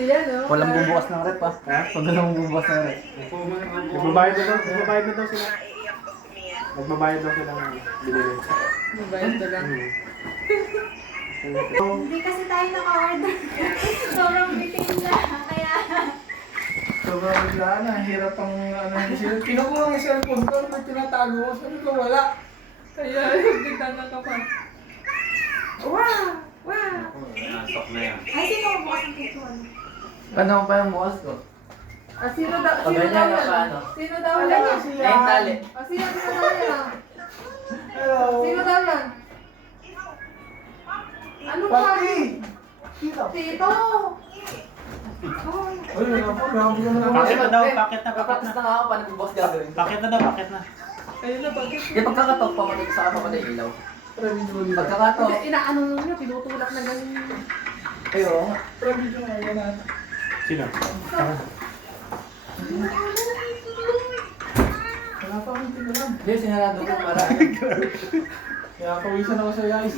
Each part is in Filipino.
siya, no? Walang bumubukas ng rep ah. Huwag na lang bumubukas ng rep. Magbabayad na daw sila. Magbabayad daw sila ng binili. Mabait na lang. Hindi kasi tayo naka-order. Sobrang bitin na. Kaya... Sobrang bigla na, hirap ang ano yung cellphone. Kinukuha ang cellphone ko, may tinatago ko. Sabi ko, wala. Kaya yung ganda na kapal. Wow! Wow! Stop na yan. Ay, sino ang bukas ng kitchen? Paano pa yung bukas ko? Ah, sino daw? Pag Sino ganyan daw ka yan? pa, ano? Sino daw Wala yan? na Ay, siya. tali. Ah, sino daw yan? Hello. Sino daw yan? Ano pa? Pati! Kita. Tito! Ay, wala po. Grabe ka na naman. Pakit na daw, pakit na, pakit Nakapractice na. na nga ako paano yung boss gagawin. Pakit na daw, pakit na. Ayun na, bakit? Di pagkakatok pa matay sa kapatay ilaw. Tara, video mo dito. Pagkakatok. Inaano lang niya, tinutulak na ganyan. Ayo. Tara, video mo. Ganun. Sino? Wala pa akong tinalam. Hindi, sinarado ko para ano. Kaya kawisan ako sa guys.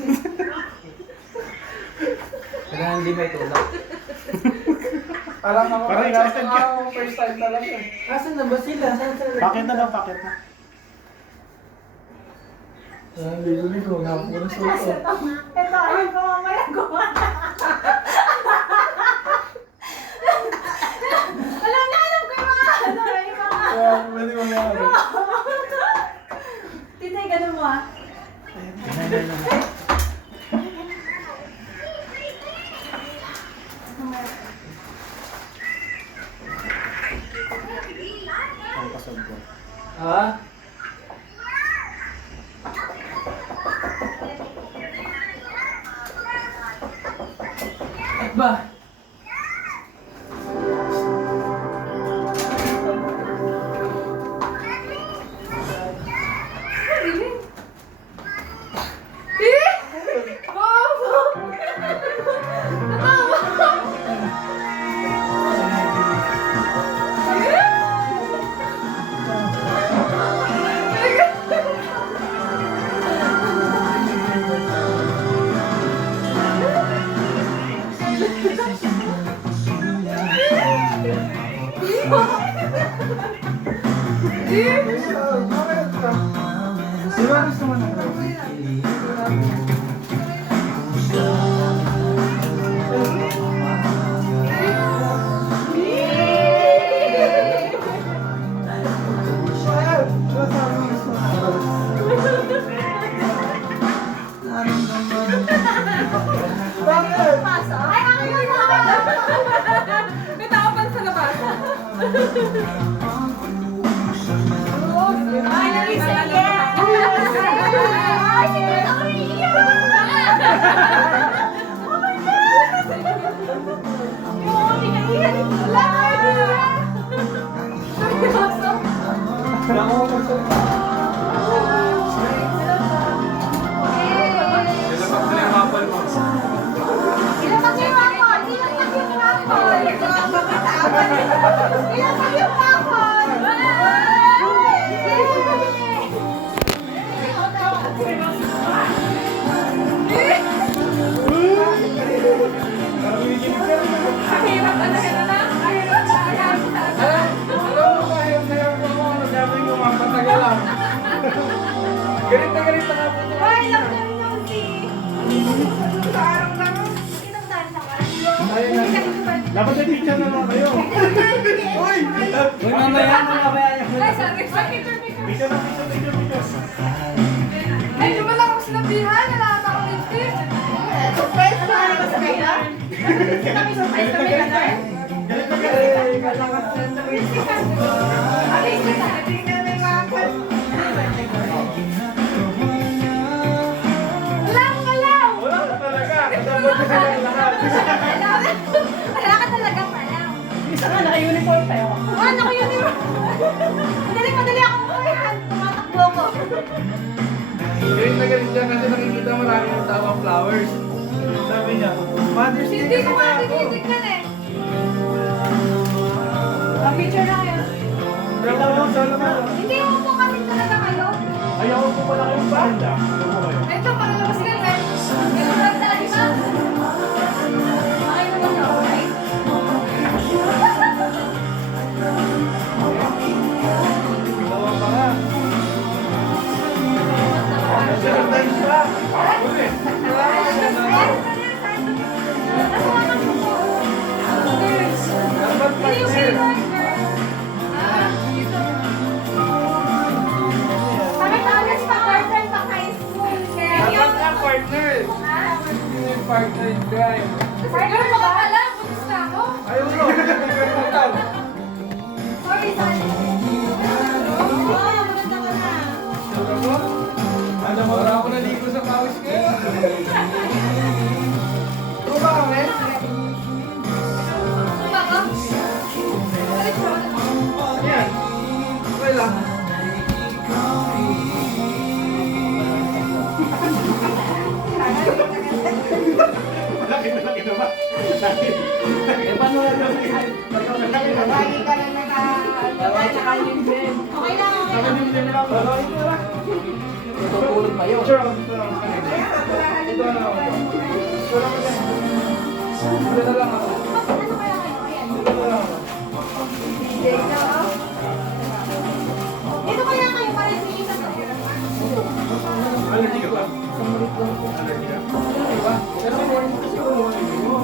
Kaya hindi may tulak. Alam ako, Parang excited ka. first time talaga. Asan na ba sila? Saan sila? Pakit na daw, pakit na. Ligo-ligo, hapon ko na suot. Ito, ayun ko mamaya gawa. Alam ko yung mga ano, yung mga... Kaya, pwede mo nga. Titay, ganun mo ah. Ang pasod ko. Ha? Ba? Di ba gusto mo ng rice? Bakit? Pasok. Ay, ako yun ako. May tao pa sa labas. Ay, nagising yan. Ay, sige, ako iiyak. Oh my God. Oo, hindi ka iiyak. Wala, hindi iiyak. Seryoso. Kaya ako magsalita. Nilabas na yung apple mo. Ilapag yung apple. Ilapag yung apple. Ilapag yung apple. Mahirap talaga na lang. Mahirap talaga. Alam mo, kahit na yung mga nagsabi ko, mapatagal lang. Galit na nga po ito. Ay, lang na yung si... Parang lang. Ilang taon na ka? Ayun na. Dapat may picture na lang kayo. Uy! Uy, mamaya niyo. Ay, sorry. Bakit yung Picture na, picture. Ay, lumala ako sinabihan. Nalata ako lipstick. Surprise pa ba sa kaya? Kami surprise kami ka na. Galit na galit. Ay, kailangan ko na rin. Ay, tingnan na yung apple. Wala akong alaw. Wala na talaga. Kasabot ko sila lahat. Wala ka talagang alaw. Isa nga, naka-uniform tayo. Ah, naku yun yun. Madali akong uwihan. Tumatakbo ko. Galit na galit siya kasi nakikita marami ng tawang flowers. Sabi niya, Mother's Day Hindi kasi ko nga ako. tinitignan eh. Picture na kayo. Wala mo, solo mo. Hindi mo po kasi talaga kayo. Ayaw ko pala kayong banda. Ano mo kayo? Ito, pakalabas ka na. Ito lang talaga ba? Okay naman ako, right? Eh, paano nga yun? Lagi ka lang Okay lang, okay lang. Tutulog pa yun. Picture ako dito lang. Ito na ako. Ito na lang ako. Ano kaya kayo? Ayan. Ito na lang ako. Dito kaya kayo para sa isa. Allergy ka ba? Allergy ka? Diba? Pero may morning kasi kung morning mo.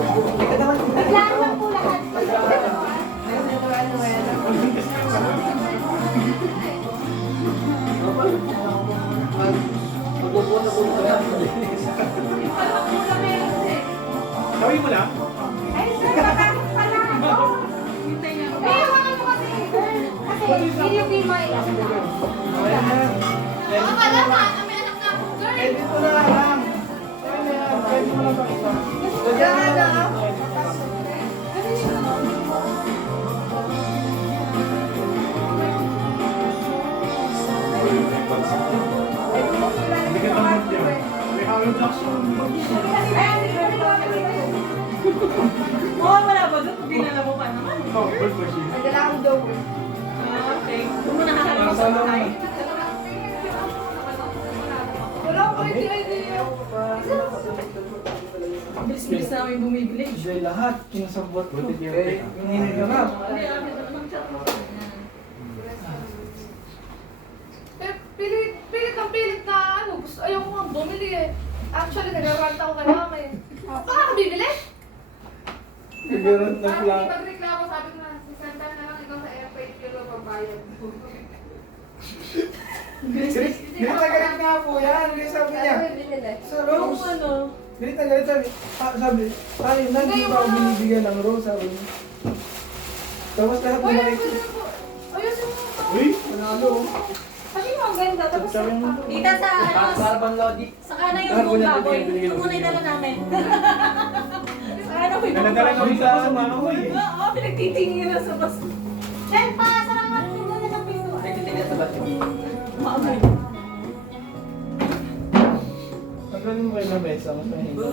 Naglaro lang po lahat. Magpupunta po ko yan. Gawin mo lang. Ay, sir, bakit pala ako? Eh, wala mo kasi. Kasi, hindi yung may Ayan na. Akala ka, may anak na ako, sir. Eh, dito na lang. Ayan na yan. Pwede mo lang pakita. Diyan na. Hindi ka tamad yan. May hollow blocks yun. Oo, wala ba doon? Dinala mo pa naman. Oh, bird machine. Nagdala akong doon. Okay. Doon mo nakakalala sa bahay. Wala ko rin yung idea. Bilis-bilis namin bumibili. Enjoy lahat. Kinasabot ko. Buti niya. Eh, yung hinihinap. Hindi, amin na naman chat mo. Pilit na ano, gusto, ayaw ko nga bumili eh. Actually, nag-rant ako kay mama eh. Baka ka bibili? Siguro na Parang lang. hindi magreklamo, sabi ko na, sisenta na lang ikaw sa airpay kilo pagbayad. Galit na galit nga po yan. Hindi sabi niya. Ano yung binili? Sa Rose. Ano? Galit na galit sabi. Sabi, tayo na, hindi pa ako binibigyan ng Rose. Sabi niya. Tapos lahat Uy, bumalik. pwede na po. Ayusin mo ito. Uy, manalo. Sabi mo, ang ganda. Tapos Sabi mo. dito sa Para bang lodi. sa kanan yung buong baboy. Ito muna yung dala namin. Sa kanan ko yung buong Naladala baboy. kami sa Mahoy eh. Oo, pinagtitingin na sa bas. Jen, pa, salamat po na ng pinto. Nagtitigil sa bato. Maamay. Magaling mo kayo na mesa. Mas mahinga.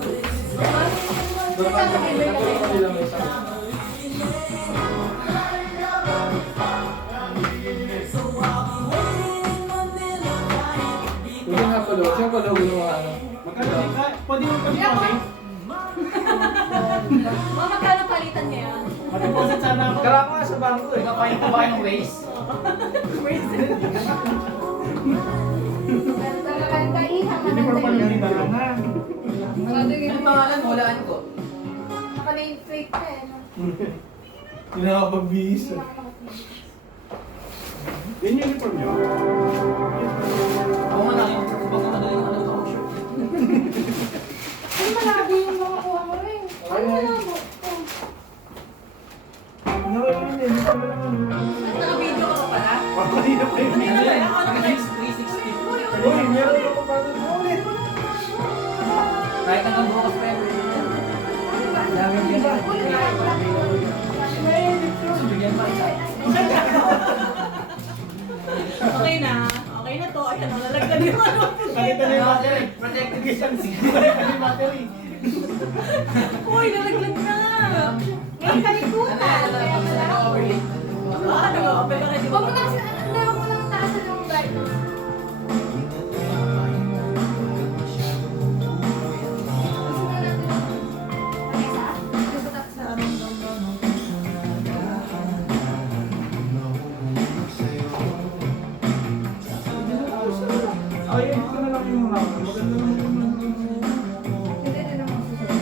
Doon ka sa may Magaling mo mesa. Hindi nga palo. Siya palo ginawa ano. Magkano ka? Pwede mo pag-deposit? Mga magkano palitan niya yan? Mag-deposit sana ako. Kala ko nga sa bangko eh. Kapain ko ba yung waste? Hindi mo pa yung tindahan na. Ano pangalan mo? Walaan ko. Naka-name plate na eh. no? Hindi nakakapag-bihis. Yan yung uniform niyo. Ako nga nakita ko bang madali yung ano talk show. Ay, malabo yung mga kuha mo rin. Ano malabo? Nakakapag hindi ko na naman. Naka-video ka pa pala? Hindi na pa yun. Hindi na tayo. Ako naman next 360. Uy, meron ako pa rin. Ulit. Kahit hanggang bukas pa yun. Dami yun. Bigyan pa isa. Okay na. Okay na to. Ayan, nalalagdag yung ano. Nakita na yung battery. Protected isang Nakita na yung battery. Uy, nalaglag na. Ngayon kalikutan. Kaya pala. Overheat. Ano? Pero hindi Huwag mo lang sa ano, huwag mo lang taasan yung bag. Ay, ito na lang yung mga. Maganda naman yung mga. Hindi na naman susunod.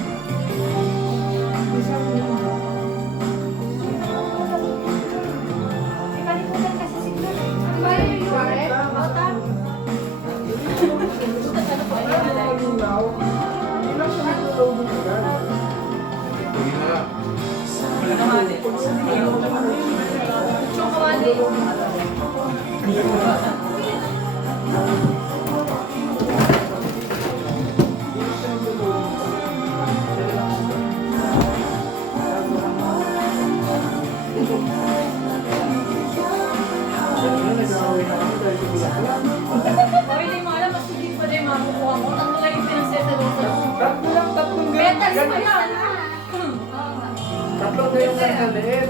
May kalikutan kasi siguro. Ano ba yung URL? Bota? Chocolate. O, hindi mo alam. Mas hindi pa din makukuha mo. Tatlo lang yung pinaseta doon sa Tatlong Petals pa ganyan. yan. Tatlo kayong nagkaliit.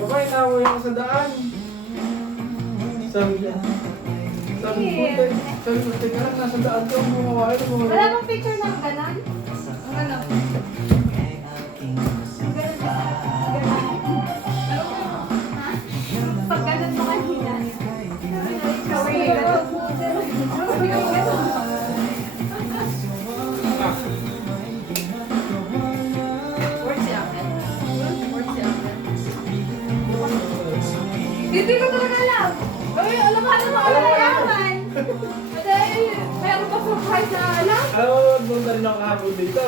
Baka inaway ako sa daan. Sabi niya. Sabi ko, teka lang, nasa daan ka, bumawain, Wala bang picture ng ganon? Ano? Pag ganon mo kanina. Hindi ko talaga alam. Uy, alam mo ano yaman? Kasi, meron pa surprise na alam. Alam mo, magpunta rin ako kahapon dito.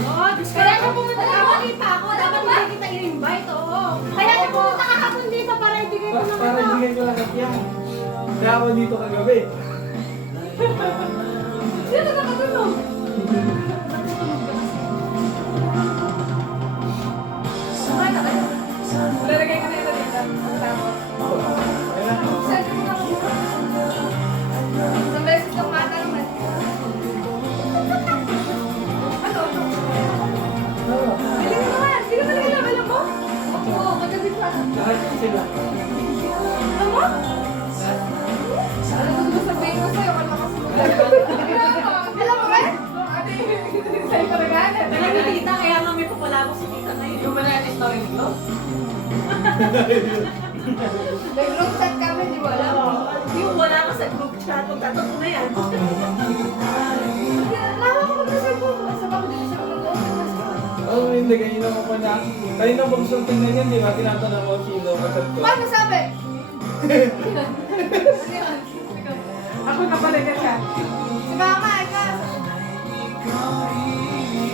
Oo, kaya ka pumunta kahapon pa ako. Dapat hindi kita i-invite, oo. Kaya ka pumunta kahapon dito para ibigay ko ng Para ano. ibigay ko lang at yan. Kaya ako dito kagabi. Sino ka nakatulog? Kumain na kayo. Lalagay ko na ito dito. Tapos, Ayun na. send mo na ako. Isang beses lang mata naman. Ano? Oo. Hindi ko naman. Hindi ko talaga alam mo? Oo, magabi pa. Lahat sila. Alam mo? Alam mo sabihin ko sa'yo, wala ka sumulat. Alam mo ba? Ate, sa'yo ka nagalit. Wala ni tita, kaya nga may papalabos si tita ngayon. Yung bananas na rin ito? May group chat kami, di ba? Alam mo? Yung wala ka sa group chat, magtatot mo na yan. Lawa ko na sa group. Sabi ko din siya mag-open. Oo, hindi. Kanina ko pa na. Kanina pag sultan na yan, di ba? Tinatanong mo sino kasat ko. Paano sabi? Ako na pala ka siya. Si Mama, ikaw.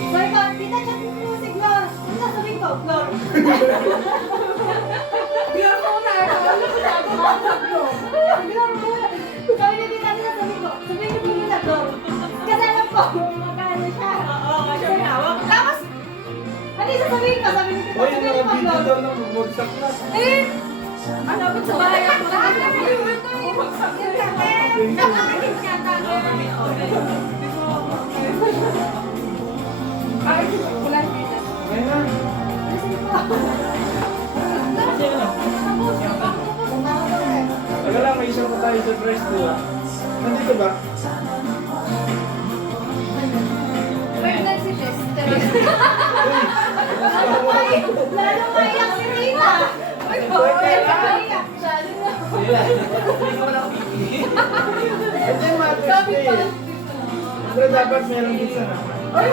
Sabi ko, tita, chat mo po si Glor. Tita, sabi ko, Glor. Glor ko na. Alam ko na ako. Glor mo. Sabi niya, tita, sabi ko, sabi niyo po nila, Glor. Kasi alam ko, magkano siya. Oo, nga siya may hawak. Tapos, Ano yung sasabihin ko? Sabi niya, tita, O, yung sabi mga niyo po, video Glor. daw na bumagsak na. eh, Ano ba sa bahay ako? Nakakakit ka tayo. ay, wala dito. Ngayon na. Taga lang, may isa pa tayo surprise, di ba? Nandito ba? Pregnancy test. Lalo maiyak si Rina. Ay, Maiyak. Hindi ko na ako pipili. Ito yung Mother's sabi Day. pa. Pero dapat meron din sana. Ay,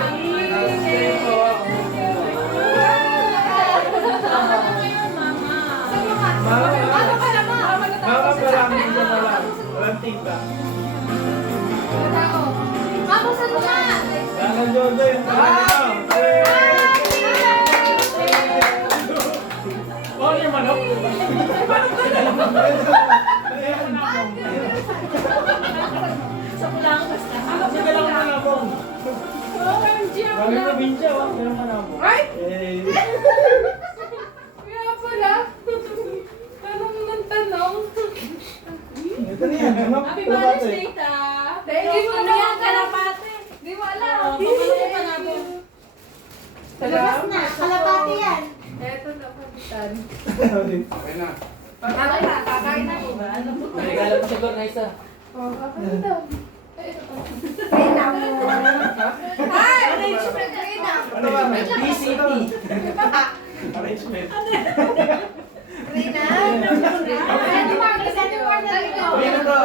Mama, ano ka naman? mama pa lang, hindi pa lang. Walang tita. Mama, saan mo na? Sana Jojo yung Oh, yung manok. Sa pulang basta. Sige lang ang manabong. Kami probinsya, wag meron manabong. Ay! Eh, Kaya pala. Tanong ng tanong. ito na yan. Ano? Happy Mother's Day, ta. Thank you, Ano yan, kalapate? Di mo alam. Oo, papalagay pa namin. Labas na. Kalapati yan. Eto na, kapitan. Okay na. Kakain na, kakain na. May regalo pa siguro na isa. Oh, kakain daw. Eh, ito pa. Rina mo. Ay! Arrangement na ina. Ano ba? DCT. Arrangement. Rina. Send more, send more na rin ko. Ano to?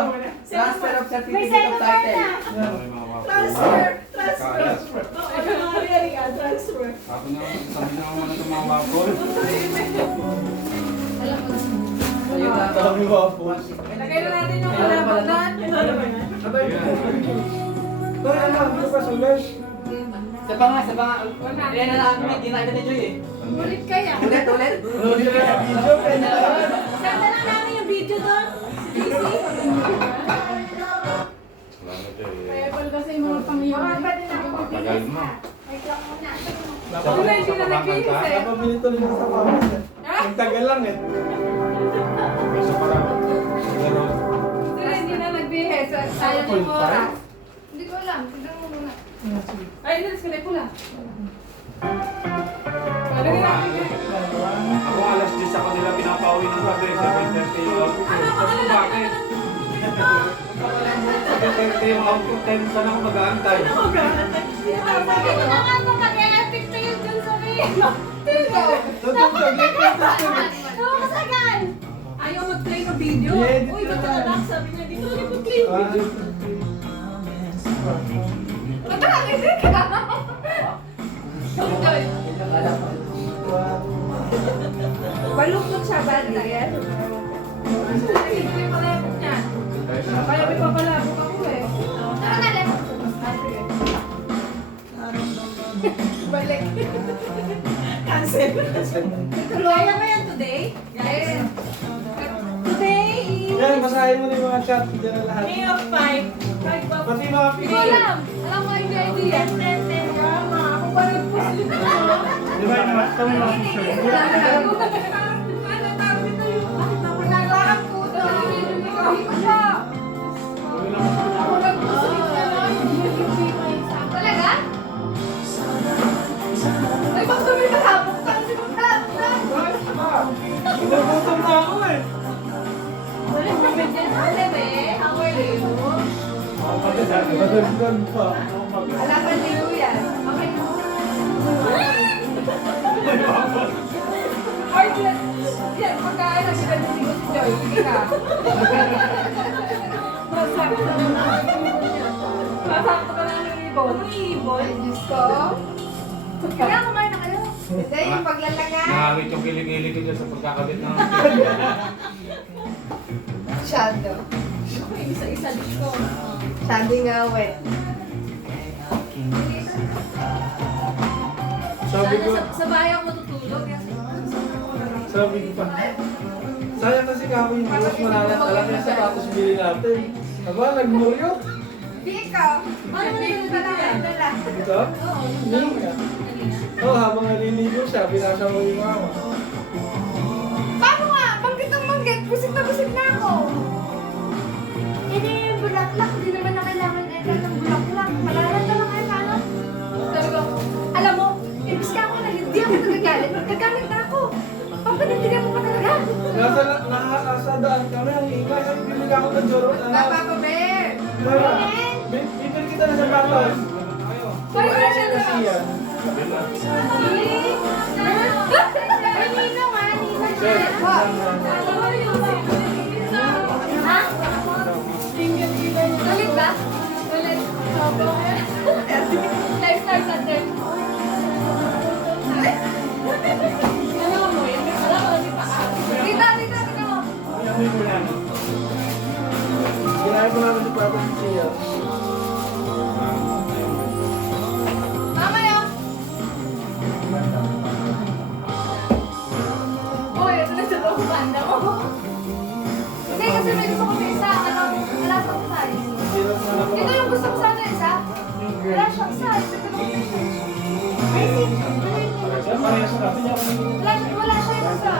Transfer of May certificate send of more title. na. Transfer. Oo, yung mga rearing and transfer. Ako na, sabi na ako na tumama ko. Alam mo na. Ayun na. Sabi mo po. Lagay na natin yung Ayun na pala. kalabagan. Ito naman yan. Sabay ko. Toy, ano? Hindi ko pa sulat. Sa banga, sa banga. Ayan na lang, hindi na kita ni-enjoy eh. Ulit kaya. Ulit, ulit. Ulit ka na video, pwede na yan. Send na lang namin yung video doon. Payable kasi yung mga pangyayon. Tagal mo. Wait lang muna. Wala, hindi na nagbihis eh. Napabili tuloy na sa pawis eh. Ang tagal lang eh. Isa pa lang. Pero, Sila hindi na nagbihis. Sayang yung oras. Hindi ko alam. Tignan mo muna. Ay, inalis ka na yung pula. Lagay na Ako alas 10 ako nila pinapauwi ng gabi, 7:30 yung output. Sabi ko, bakit? 7:30 yung output time, saan ako mag-aantay? Sabi ko na nga po, mag-e-epic fail dun sa video. Nakakasagal. Ayaw mag-play ng video. I-edit Uy, ba't naman. anak? Sabi niya, dito na mag-play ng video. Nakakisip ka. Joy. Baluktot siya, banda yan. Hindi pala yung yan. Kaya may papalabok ako eh. Tara na, Lem. Ah, sige. Balik. Cancel. Kaya ba yan today? Yes. Today is... Yan, basahin mo na yung mga chat dyan na lahat. Day of 5. Pati mga Hindi ko alam. Alam ko hindi idea. Drama. Ako pa rin po sila. Di ba yung mga tama mga picture? Talaga? Ay, bakit kami nakabok? Kasi Nagutom na ako eh. Madagdag pa. Alaman ni Luya. Okay. Heartless. Yan, pagkain na sila si Joy. Sige ka. Masakto ka lang ng ibon. Ibon? Ay, Diyos ko. Kaya kumain na kayo. Hindi, yung paglalagay. Nakakit yung kilig-kilig ko dyan sa pagkakabit ng Shadow. Isa-isa dish ko. Sabi nga, wet. Sabi ko, Sa bahay ako matutulog. sabi ko pa. Sayang kasi kako yung buwas manalat. Alam niya sa patos bili natin. Aba, nagmuryo. Di ikaw. Ano na yung dala? Ito? Ninga. Oo, habang naliligo siya, binasa mo yung mama. Paano nga? Banggit ang banggit. Busit na ako. Hindi yung bulaklak. Hindi naman na kailangan ng bulaklak. Malalata lang kayo paano? Sabi ko, Alam mo, imbis ka ako na hindi ako nagagalit. Nagagalit na ako. Papanindigan mo ka talaga. Nasa daan kami, ang ingay. Ay, bibili ako ng joro. Papa ko, Bear. Mara, bibili kita na sa patos. Sorry, Ay, siya kasi yan. Ay, ninong ah, ninong. Sir, Ha? Ha? Galit ba? Galit. Next time natin. Ano mo yun? Alam ko, di pa Tita mo. Ay, mo yan. Ginaya ko namin si Papa si Chia. Mama yun. Uy, ito na sa loob banda mo. Hindi, kasi may gusto ko may isa. Wala sa size. Hirap na ako. Ito yung gusto ko sana isa. Yung Wala girl. siyang size. Ito lang. Ay, si... Siya, parehas na. Wala siya yung isa.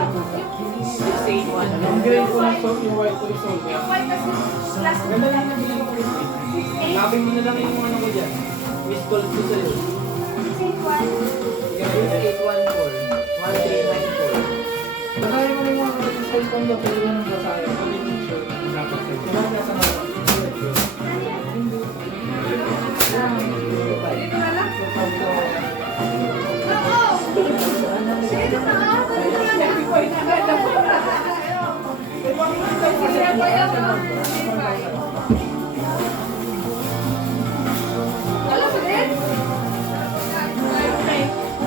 Yung green ko na soap, yung white ko yung soap. Yung white kasi plastic. Ganda lang yung binili ko. Sabi mo na lang yung ano ko dyan. Miss call ko sa'yo. 1394. 1394. Basahin mo yung mga cellphone daw, pwede mo nang basahin. Pwede yung picture. Dapat sa'yo. Diba nasa mga? Dito na lang. So, sabi ko, Oo. Dito na lang. Dito na lang. Kaya pa yan. Alam mo din?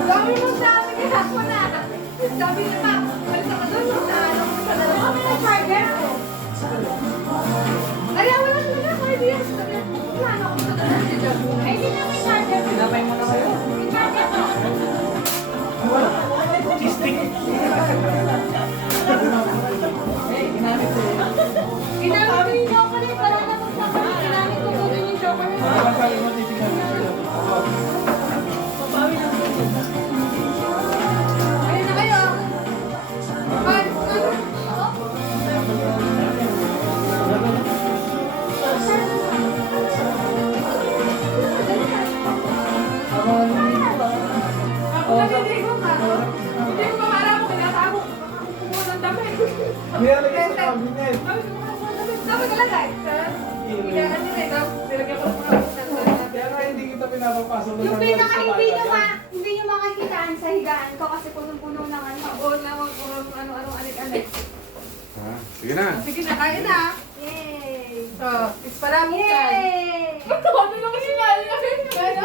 Dami mo sa amin, kaya ako na. Sabi niya pa, balik ako doon, ano ko sa dalawa. Kami na charger ko. Ay, wala sila na, pwede yan. Sabi niya, wala na ako sa dalawa. Ay, hindi na may charger. Sinapay mo na kayo. May charger ko. Ginamit ko yung chocolate. Wala na pong chocolate. Ginamit ko doon yung chocolate. basahin mo, titignan mo sila. Ayun na kayo. Bye. Ako, Ako naliligo ka. Hindi Nilalagay sa cabinet. Dapat kalagay. Kaya ano na ito, nilagyan ko ng mga unan. Kaya nga hindi kita pinapapasok Yung sa pinaka hindi nyo yan. hindi nyo makakitaan sa higaan ko kasi punong-puno ng ano. Oo na, wag ko ano-anong anik-anik. Sige na. Sige na, kaya na. Yay! Oh, is para mo tayo. Yay! Ba't ano naman si Mali? Ano?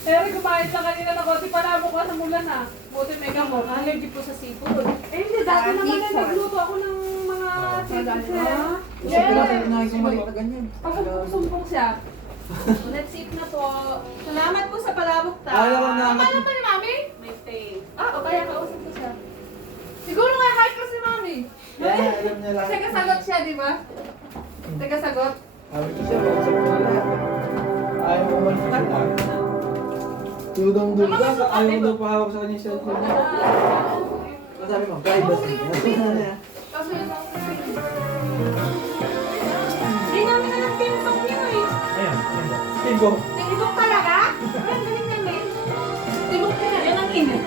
Pero kumain lang kanina ng konti pala mo ka sa mulan ha. Buti may gamot. Allergy po sa seafood. Eh, hindi, dati naman na Seafood. nagluto ako ng mga seafood eh. Kasi pala sa kinahin ko maliit na ganyan. Pag sumpong siya. Let's eat na po. Salamat po sa palabok ta. Ayaw na Akala pa ni Mami? May pay. O kaya kausap ko siya. Siguro nga hi ko si Mami. Kaya alam niya lahat. Teka sagot siya, di ba? Teka sagot. Sabi ko siya, kausap ko na lahat. Ayaw mo ba na lahat? Tudong-duda, ayaw mo daw pahawak sa kanya yung cellphone niya. Sabi mo, privacy. Kasi Hindi namin alam pintok nyo eh. Ayan, Tigo. Pintok talaga? Ang galing namin. tibok ka na. Yan ang init.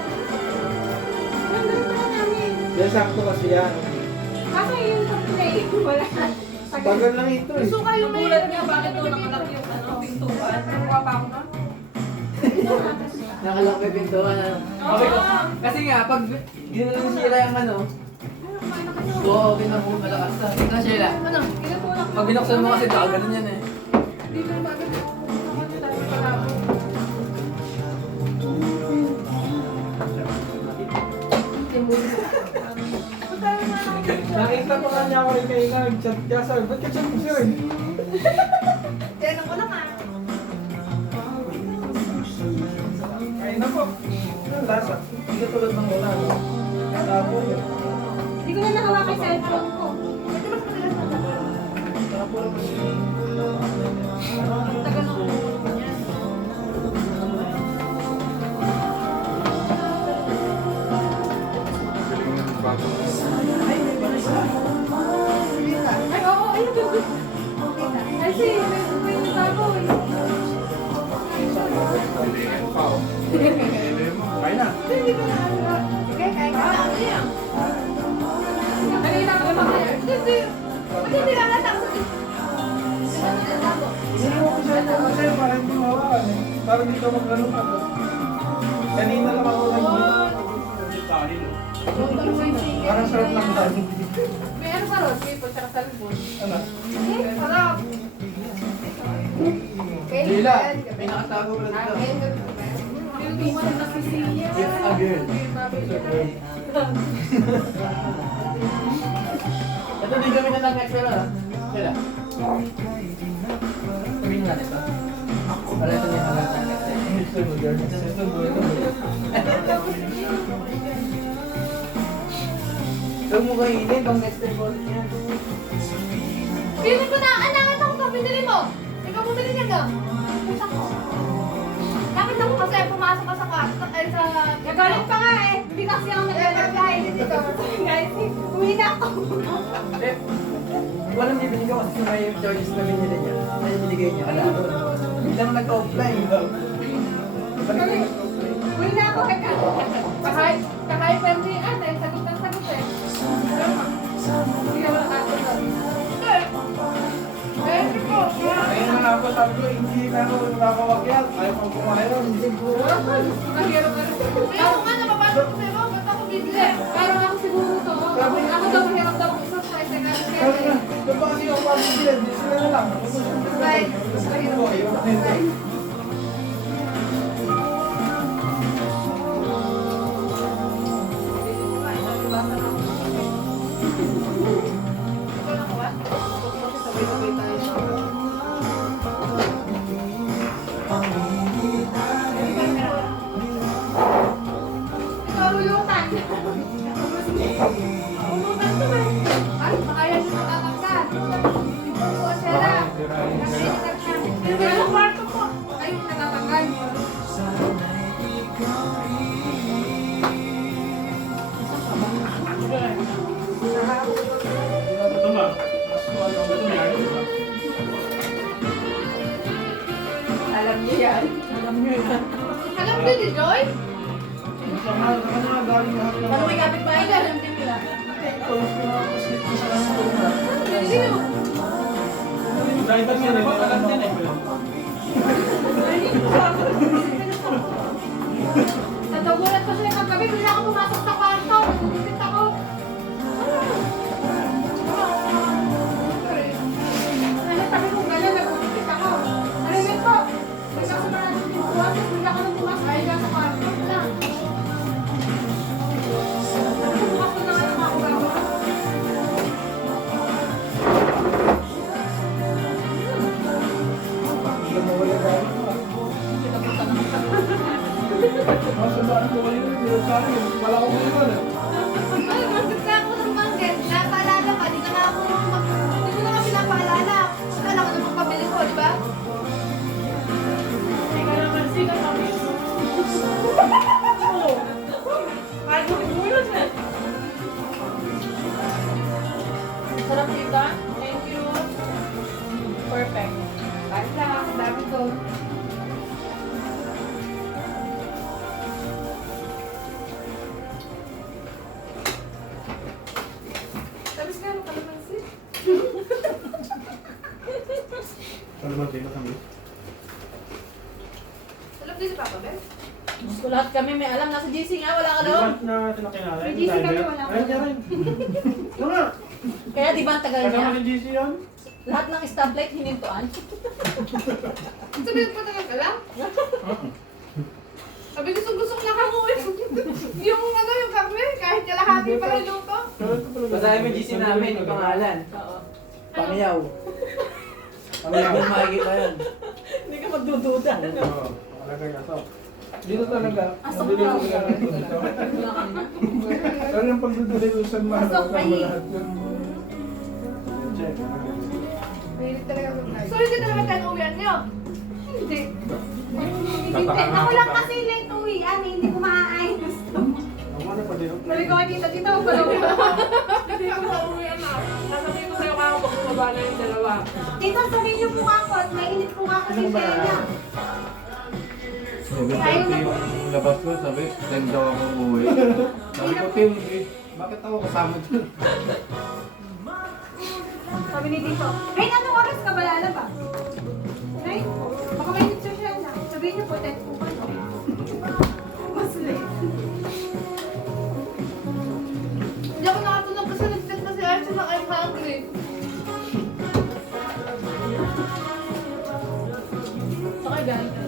Ang galing pala namin. Yan, sakto kasi yan. Kaso yung play, wala. Bagal lang ito eh. Gusto kayo may... Nagulat niya bakit doon nakalak yung pintuan. Nakuha pa ako na? Nakalaki pintuan. Okay ko. Kasi nga, pag ginawa sila yung ano, oo, okay na mo, malakas na. Tingnan sila. Ano? Pinatulak Pag binuksan mo kasi baka ganun yan eh. Hindi ko yung bagay. Tayo pala ako. Nakita ko nga niya ako rin kayo na nag-chat ka. Sabi, ba't ka-chat mo siya eh? Tinanong ko lang ah. Ay na po. Ang lasa. Hindi tulad ng wala. Labo yun. Hindi ko na nakawa kay cellphone ko. Saka puro Tagal ng ulo niya. Galing ng bata. Ay, oo, ayun. Ay, si, may baboy. Galingan pa oh. Kaya na. Hindi ko na ano. Sige, kaya ka na. Ano yan? Kanina ko pa kaya. Hindi. Ba't hindi lang natakot? Hindi mo ko siya ito kasi para hindi mawakan eh. Para dito mag-ano pa to. Kanina lang ako nag-dito. Parang sarap lang tayo. May ano pa ron? May pagtsaka sa libon. Ano? Eh, sarap. Lila, may nakatago pala dito. Pinutuman na kasi siya. It's a girl. Ito din kami na lang extra ah. Sila. Sabihin natin ito. Para ito yung halat natin. Ito mo, girl. Ito mo, ito mo. Huwag mo kainin pang next time ball niya. Pinutuman ko na. Alangan ako ito. Pinili mo. Ikaw bumili niya ka. Pusa ko. Bakit ako kasi pumasok ka sa kwarto? Ay, sa... Nagalit pa nga eh. Hindi kasi ako nag-reply. Guys, uwi na ako. Eh, walang bibili ko kasi may charges na binili niya. Ay, binigay niya. Ala, ano? Hindi lang nag-offline. Uwi na ako. Kahit pwede, eh, sagot ng sagot eh. Hindi naman nakatulog. Hindi. Pwede ko. Ayun na nga po, sabi ko, hindi na ako nakakawag yan. Ayaw kong kumayon. Mahirap na rin. Kaya ako nga, napapasok ko sa'yo, ba't ako bibili? Parang ako siguro to. Ako daw, mahirap daw ako surprise. Sabi na, doon pa kasi yung pamilya, di sila na lang. Right. Mahirap Ako, ayaw na yun. Ulutan. Umutan ko ba? Ay, baka yan yung natatanggal. Yung po, Sera. Pero yung kwarto ko, ay yung natatanggal. Alam niyo yan. Alam din ni Joy? Sama na galing lahat ng Paano may kapit bahay ka? Alam din nila. Ikaw yung pinakapasit ko sa ano ko na. Sino? Dahil kasi yun, alam din eh. Natagulat ko siya kagabi, bigla ako pumasok sa kwarto. Nagugupit ako. Ano, sabi ko gano'n, nagugupit ako. Narinig ko. Bigla ko parang pintuan, tapos bigla ko nang pumasok. Ay, sa kwarto. Wala. Bukas ko na nga ng mga ugawa. Hindi mo wala gawin mo. Masabaan ko kayo, hindi sa akin. Wala ko kayo na. Ay, bakit na ako ng mangget? Napaalala ka, di na nga ako hindi ko na nga pinapaalala. Akala ko na magpabili ko, di ba? Ikaw naman, sikat kami. Oo. Kahit mo tinulog na. Sarap dito. Thank you. Perfect. Kahit lang, dami ko. Tapos nga, kalamansi. Ano ba sila kami? Alam din si Papa, Ben? Gusto lahat kami may alam. Nasa GC nga, wala ka Di doon. ba na sinakilala? May GC kami, wala ko. Ayun niya rin. Ano nga? Kaya di ba ang tagal niya? Kasama si GC yun? Lahat ng stoplight hinintuan. Sabi ko patagal ka lang? Sabi gusto ko nakakuha yung ano, yung karne, kahit kalahati pa rin luto. Basahin mo yung GC namin, yung pangalan. Oo. Pangyaw. Ano yan? Kung makikita yun. Hindi ka magdududa. Oo. Alagay ka to. Dito talaga. Asok Madali mo. ko yan dito. Wala ka na. Pero yung pagdudalilusan mahal Pasok, ako ay. lahat yun. Check. Mahilig talaga mag-live. So hindi talaga tayo uwian niyo? Hindi. Ako lang kasi late uwian, hindi ko maaayos. Ang ano pa din? Sabi ko kay tita, tita, huwag pala uwian. Hindi ako uuwian na. Nasabihin ko sa'yo kaya pag bumaba na yung dalawa. Tita, sabihin niyo mukha ko at mainit po ako sa niya. Sabi ko, yung labas ko, sabi, send daw ako umuwi. Sabi ko, Tim, bakit ako kasama dun? Sabi ni Tito, Rain, anong oras ka ba lalabas? Rain, baka mainit siya na. Sabihin niyo po, 10 po ba? Mas late. Hindi ako nakatulog kasi nag-chat na si Archie na I'm hungry. Saka galing ka.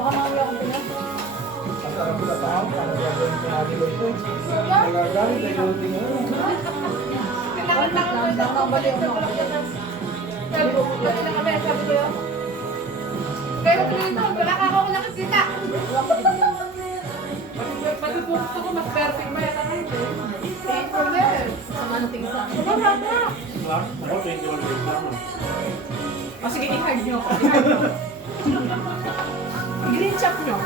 Baka mamaya akong pinas. Masarap sa tao, parang gagawin ko natin ito. Nagagalit, nagulutin nga. Kailangan na ako na ako balik sa Pilipinas. Sabi ko, balik na kami, sabi ko yun. Pero dito, wala ka ako nakikita. Pati gusto ko mas perfect ba yan? Sama ng tingsa. Ako, 21 days lang. O sige, i-hard nyo ako. I-hard nyo. I-green chop nyo.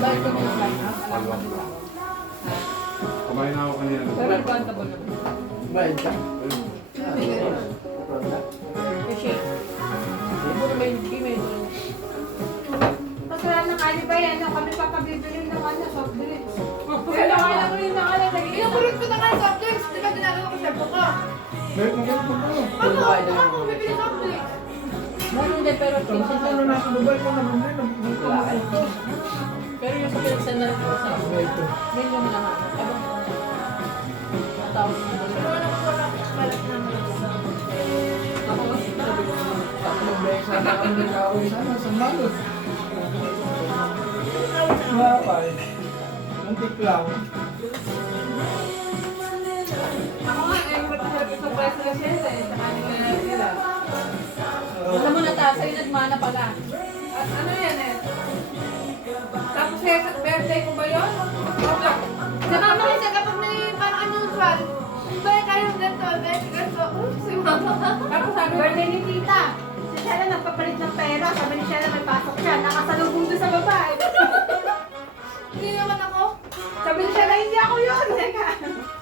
Dahil ko na yung line up. Kumain na ako kanina. Pero advantable naman. Bayad ka? Kasi, puro may medyo. Tapos wala nang alibay, ano, kami papabibili ng ano, soft drinks. Kaya kaya mo yung nakala naging Inukurot ko na nga yung soft drinks, di ba ginagawa ko sa buka? Meron kang ganito po. Ano, ako bibili soft drinks. Meron din pero Tapos ano nasa Dubai ko naman din, nagpupunta ko. pero yung sa pinagsan na rin ko sa Ito. yun yung hinahanap. Ewan ko. Matawag mo doon. Pero wala ko wala kalat naman. Ako mas sabi ko Tatlong beses sana kami nagkauwi sana sa Malot. Mapay. Muntik lang. ako nga, eh, hirap sa pwesto na siya eh. Sa kanila na sila. Alam mo na ta, sa'yo nagmana pala. At ano yan eh? Tapos eh, sa birthday ko ba yun? Namama kasi kapag may parang unusual, ba kayo ganito, ganito, si mama. Tapos sabi ko, Birthday ni tita. Si Shella nagpapalit ng pera. Sabi ni Shella may pasok siya. Nakasalubong doon sa babae. Hindi naman ako. Sabi niya na hindi ako yun. Teka.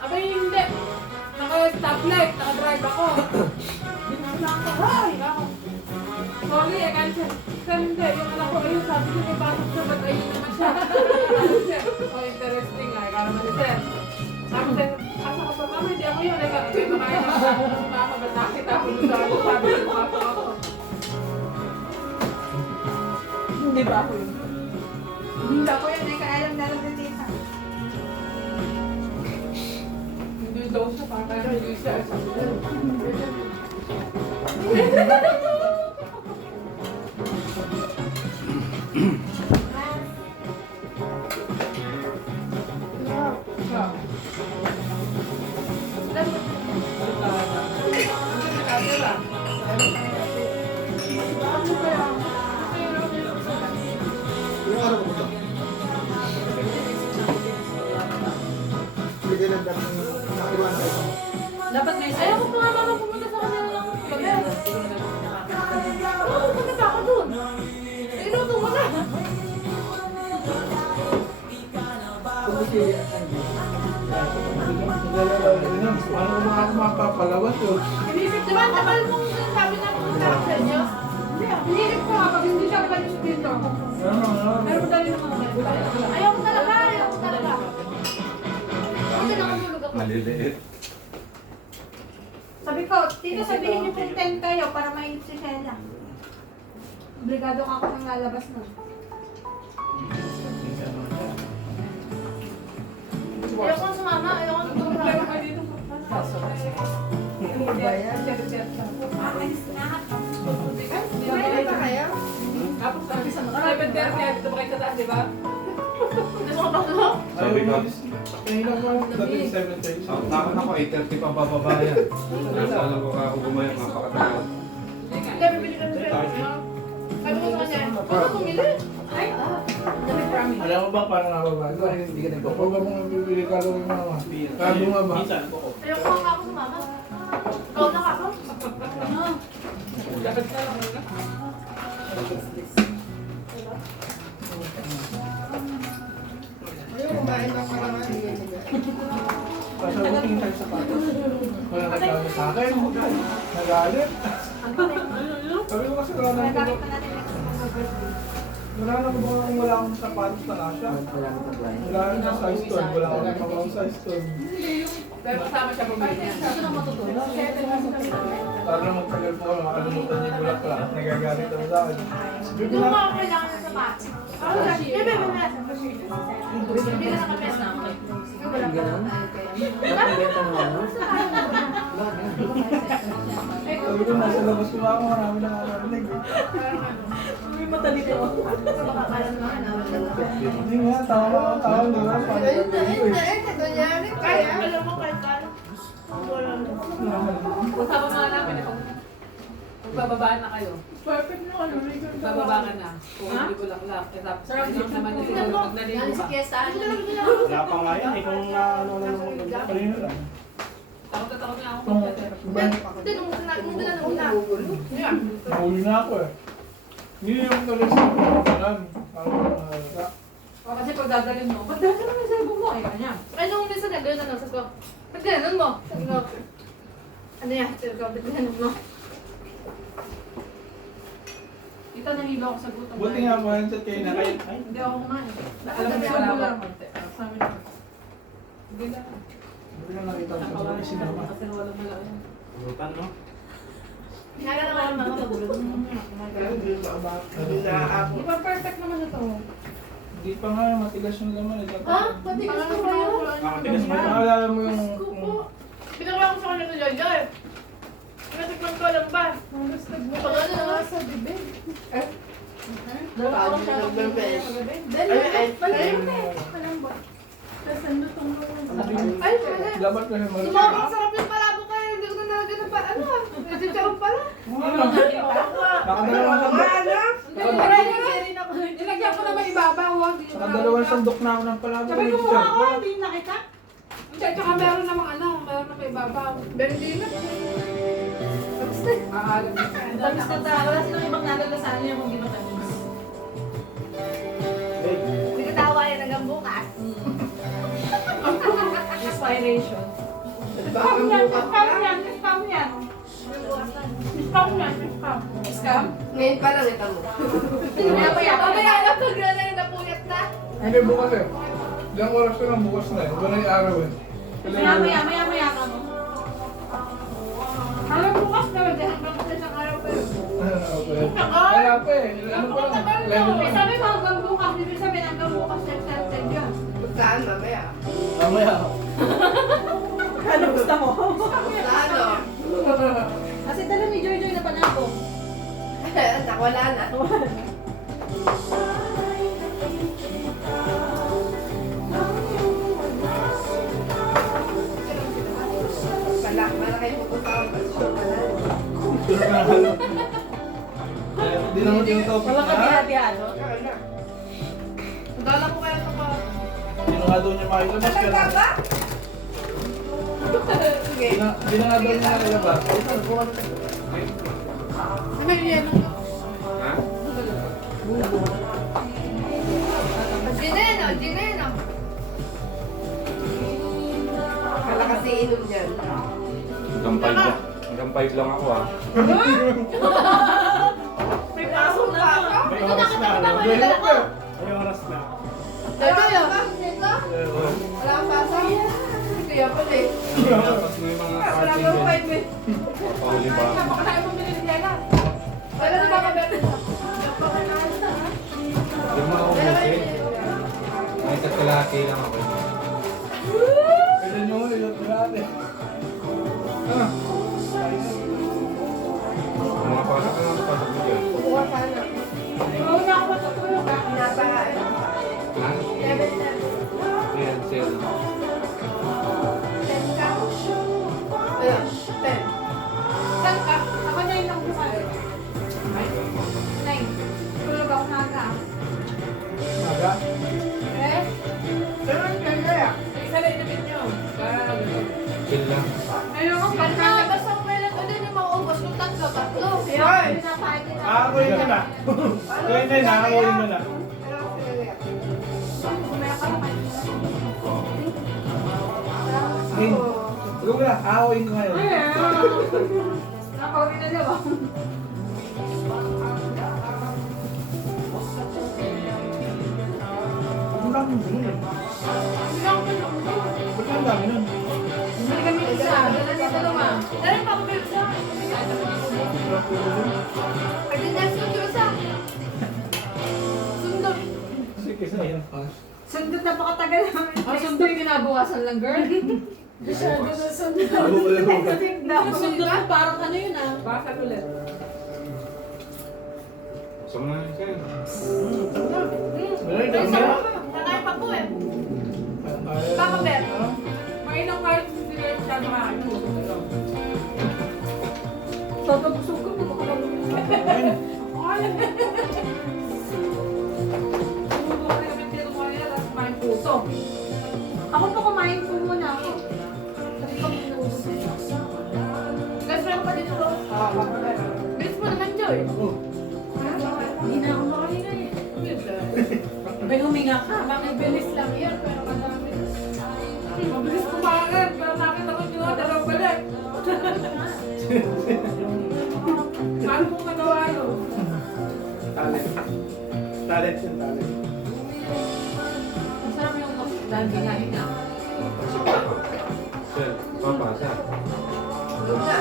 Abay, hindi. Naka-stoplight, naka-drive ako. Ay, ako. Sorry, kasi hindi, yung anak ko, ayun, sabi ko, may pasok siya, ba't ayun naman siya? Sir, oh, interesting nga, ikaw naman ni Sir. Sabi Sir, asa ka pa, mama, hindi ako yun. Ikaw, may makain ako sa mama, ba't nakita ako doon sa ako, sabi ko, pasok ako. Hindi ba ako yun? Hindi ako yun. Teka, alam na lang din tita. Hindi daw siya, parang hindi siya. Yung araw ko ito. Hindi lang dapat nakakuha na ito. Dapat may ayaw ko pa nga mama pumunta sa kanila lang. Oo, pumunta pa ako dun. Inuto mo na. Paano mo ako mapapalawat yun? Di ba, takal mong sabi na pumunta ako sa inyo? Hindi, pinilip ko nga pag hindi siya palis dito. Pero madali naman ako. Ayaw ko talaga, ayaw ko talaga. Kasi nakatulog ako. Maliliit. Sabi ko, tito sabihin niyo kung 10 kayo para mainit si Sheila. Obligado ka ako nang lalabas na. Ayaw ko sumama, ayaw ko sumama. Pwede ba kayo? Tapos sabi sa mga 7:30, dito pa kayo sa taas, di ba? Hindi mo kapasok? Sabi ko, Kanina ko, dating 7 days. nakon ako 8:30 pa bababa yan. Alam ko ako gumayang napakatagal. Hindi, bibili ka ng sa'yo. Sabi ko sa kanya, huwag ka bumili. Ay, dami promise. Alam mo ba parang nababago? Hindi ka nagpo. Huwag mo bibili ka lang yung mga. Sabi mo ba? Ayaw ko nga ako sumama. Ikaw na ka ako. Dapat na lang muna. Pasabutin tayo sa patos. Wala nagsabi sa akin. Nagalit. Sabi ko kasi wala na Nagalit na natin next time. wala na ko kung wala akong sapatos na kasha. Wala na size 12. Wala akong pang size 12. Pero kasama siya bumili. Ito na matutulog. Para na magtagal po ako, makalimutan niya yung bulaklak. Nagagalit ako sa akin. Hindi mo ako kailangan ng sapatos. Bebe, hindi ka nakapes na ako. Ganon? Nakabenta mo ano? Sabi ko, nasa labas ko ako, marami na nakarinig. May matalito ako. Hindi nga, tawa, di ba? Kaya, alam mo, kahit paano. Wala na. Usama mga namin na pagbababaan na kayo. Perfect na ano. Bababa ka na. Kung hindi ko lang. Tapos hindi naman yung siguro pag naligo ka. Wala pa nga yan, kung ano na naman. Kanina lang. Takot na takot na ako. Hindi, nung una. Yeah. Nahuli na ako eh. Hindi yung tuloy sa pagkakalan. O kasi pag dadalhin mo, ba't dadalhin mo yung cellphone mo? Ay, kanya. Ay, nung minsan na gano'n, sabi ko, ba't gano'n mo? Sabi ko, ano yan? Sabi ko, ba't gano'n mo? Ito nahilo ako sa gutom. Buti nga mo yan sa kayo na kayo. Ay, Hindi ako kumain. Alam mo wala ako lang konti. Sabi na. Hindi lang. buti nga nakita ko sa buhay sinama. Kasi walang malaki. Lutan, no? Kaya naman ang mga magulo. Di ba perfect naman ito? Hindi pa nga, matigas yung laman. Ha? Matigas ko ba yun? Matigas mo. Naalala mo yung... Pinagawa ko sa kanya ng Jojoy. Pinatikman ko lang ba? Pag ano na sa bibig. Dalawa siya ng bebes. Ay, pwede. Labat na yung Si Mama, ang sarap yung palabo kayo. Hindi ko na nalagyan ng ano. Chicharon pala. Nakadalawang sandok. Nilagyan ko naman ibabaw. Nakadalawang sandok na ako ng palabo. Sabi ko mukha ako, Hindi nakita? Tsaka meron namang meron na may ibabaw. Bendina. Aalam. Tapos na tayo. Wala silang ibang nalalasahan niya kung ginawa. Hindi ko tawa yan. hanggang bukas. Inspiration. Scam yan, scam yan, scam yan. Scam yan, scam. Scam? Ngayon pa lang ito mo. Maya-maya. Mamaya na pag na napuyat na. Hindi, bukas eh. Ilang oras ko lang, bukas na eh. Wala yung araw eh. Maya-maya ka mo. Alam bukas na, hanggang bukas isang araw pa yun. Wala pa eh. Ano pa lang? Level Eh, one. sabi mo hanggang bukas, ibig sabihin hanggang bukas nag-send yun. Saan mamaya? Mamaya. Ano gusto mo? Saan o? Kasi dala ni Joy na panako. Wala na. Malaki pupunta ako sa show ka na. Hindi naman yung topic Wala ka na. bihati-ano. Dala ko kaya sa pa. Hindi na nga daw niya makilabas. Nasaan ka ba? Sige. Hindi na nga daw niya makilabas. Ano yan? Ha? Gineno, gineno. Kala kasi inom yan. Hanggang 5 lang ako ah. May pasok na ako. May oras na. May oras na. Dito yun. Dito? Wala kang pasok? Kaya pala eh. Tapos na yung mga Wala parting kang din. 5 eh. Papahuli ba ako? Baka tayo bumili ni Jella. Wala na ba kabete? Hindi mo ako busin. May isa't kalahati lang ako. Kailan nyo nga yung tirate? Ah. Mga pasok na lang pasok mo dyan. Kukuha sana. Oo na ako matutulog ha. Pinapahaan. Ha? 7 Ayan, sale. 10 ka? Ayun, 10. Saan ka? Ako na yung lang bukas. 9. Tulog ako na aga. Maga? Eh? Pero ang kaya. Isa na inabit nyo. Para Chill lang. ayun ako Ano na, basta kung kailan ko din yung mauubos kung tatlo. Ay! pinakain din ako. Aakoy mo na. Kaya na yun, aakoy mo na. Kumaya ka naman. Ayun. Huwag na, aakoy ko ngayon. Nakawin na diba? Ang dami nun eh. Ba't ang dami nun? Bumili kami isa. Dala ni dalawa. Dahil pa ako may isa. Pwede na sundo isa. Sundo. Sige, sa'yo. Sundot na pakatagal namin. Ang sundo yung kinabukasan lang, girl. Masyado na sundot. Yung Sundot na parang ano yun ah. Basa ulit. Gusto mo na yun sa'yo. Wala yung dami Isa na. Nakain pa po eh. Baka ber. Mainang kahit hindi kayo masyado kakain. Tatapusog ko, baka lang. Ako pa kumain po muna ako. Kasi pag naubos na. Best friend pa dito. Bilis mo naman, Joy. Hindi na ako makahinga eh. May huminga ka. Bakit bilis lang yun, pero madami. Mabilis kumain, pero nakita ko nyo, dalawang balik. Paano mo magawa yun? Talent. Talent yun, talent. Masarap yung dahil kinain na. Sir, papasa. Yung nga.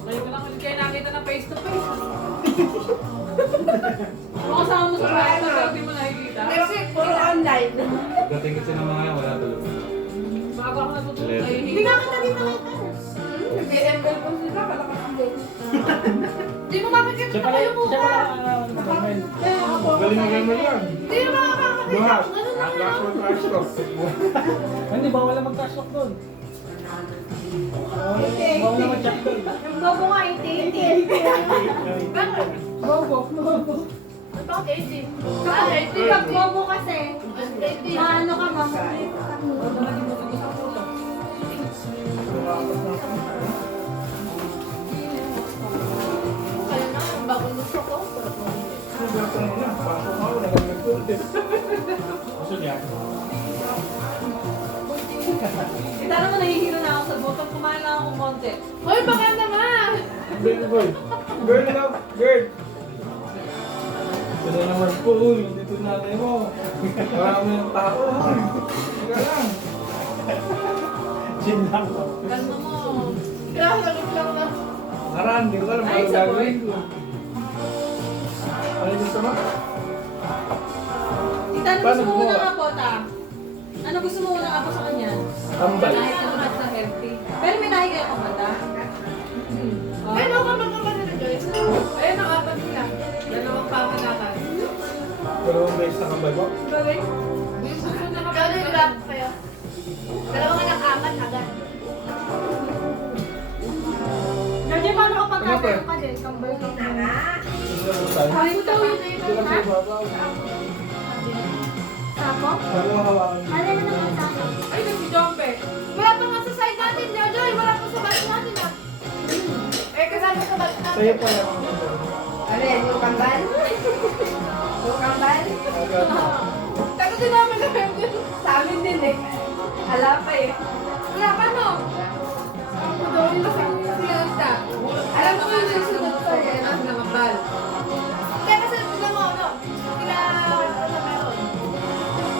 Ngayon ko lang ulit kayo nakita ng face to face. Kung kasama mo sa bahay na pero di mo nakikita. Kasi puro online. Pagdating kasi ng mga yan, wala talaga. Bago ako natutulog Eleven. kayo. Hindi nga kita dito nakita. Nag-embel po sila, kalakas ang boss. Di mo makikita Siya na kayo mo. Galing na galing mo lang. Di mo makakakita. Buhat. Ganun lang Ang yun. last one trash talk. Hindi, bawal na mag-cash talk doon. Bawal na mag-chat doon. Yung bobo nga, iti-iti. Bakit? Bobo. Bakit 80? Bakit 80? Pag bobo kasi, 80. maano ka ba? Kaya na, yung bagong gusto ko. Nag-work kanina. Pasok ako, nag-work ulit. Gusto niya? Kita naman nahihilo na ako sa butong. Kumain lang ako konti. Hoy, baka naman! Girl, boy. Girl, love. Girl. Ito na naman po, uy. Dito nanay mo. Marami ng tao. Teka lang. Chin lang po. Kalma mo. Kaya sagot lang na. Naran, di ko alam. Ay, Ano sa gagawin ko? Ano gusto mo? Tita, ano Paano gusto mo gumawa? unang apo, Ano gusto mo unang apo sa kanya? Tambay. Kahit naman sa healthy. Pero may nahi kayo kang bata? Pero ka ba naman na Joyce? Ayun ang apat nila. Dalawang pamanakan. Dalawang beses na kambal mo? Galing. Ikaw na yung lahat kayo. Dalawang anak apat agad. Ganyan, paano kapag Ano, te? ka din? Kambal ka na. Gusto mo tayo? Ay, ito yun na Ito lang sa ibabaw. Sapo? Dalawa hawakan. Ano na naman sapo? Ay, si Jompe. Wala pa nga sa side natin, Joy. Wala pa sa batch natin, ah. Eh, kasama sa batch natin. Sa'yo pa lang. Ano yan, yung kambal? Yung kambal? Agad. Tago din namin na yun. Sa amin din eh. Hala pa eh. Wala, paano? Ako doon na sa sinunta. Alam ko yung sunod ko eh. Ang nakambal. Kaya kasi tignan mo, ano? Sila, ano meron?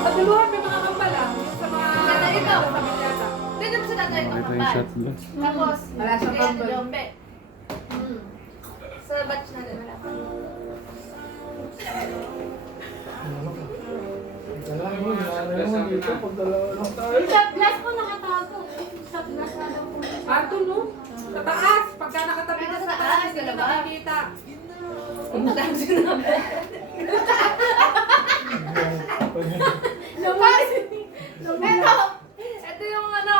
Sa duluhan may mga kambal ah. Sa mga... Tatay ito. Sa pamilya. Hindi naman sa tatay ito kambal. Tapos, Wala siyang kaya kambal. si Jompe. Sa batch natin wala pa. Teka lang, yun. Ano naman dito? Pag dalawa lang tayo. Sa glass ko nakatago. Sa glass na lang po. Ato, no? Sa taas. Pagka nakatabi na sa taas, hindi na nakikita. Lang sinabi. Ito yung ano.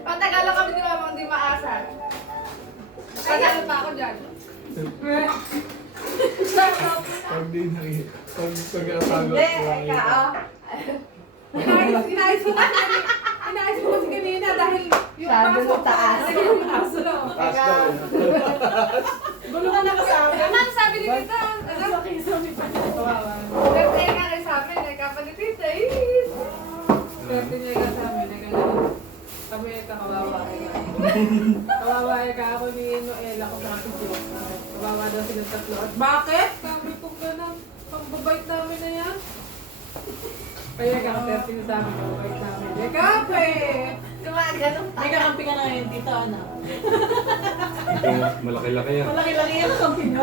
Patagal lang kami ni Mama hindi maasar. Patagal pa ako dyan. Pag di nakikita. Pag natago. Hindi, eka Inayos ko kasi kanina dahil yung Sabi mo pasok. taas. Yung aso. Taas daw. Gulo ka na kasi. Naman, sabi ni Tita. Ano? Kawawa. Kasi nga rin sa amin, eh, kapalit Tita. Swerte niya ka sa amin. Kami ka kawawa ka. Kawawa ka ako ni Noel ako sa aking Diyos. Kawawa daw silang tatlo. At bakit? Sabi ko ganun. Pagbabait namin na yan. Kaya ka swerte niya sa amin. Pagbabait namin. Eh kape! Gumaganong May kakampi ka na ngayon, tita, ano? Ito, malaki-laki yan. Malaki-laki yung kampi na.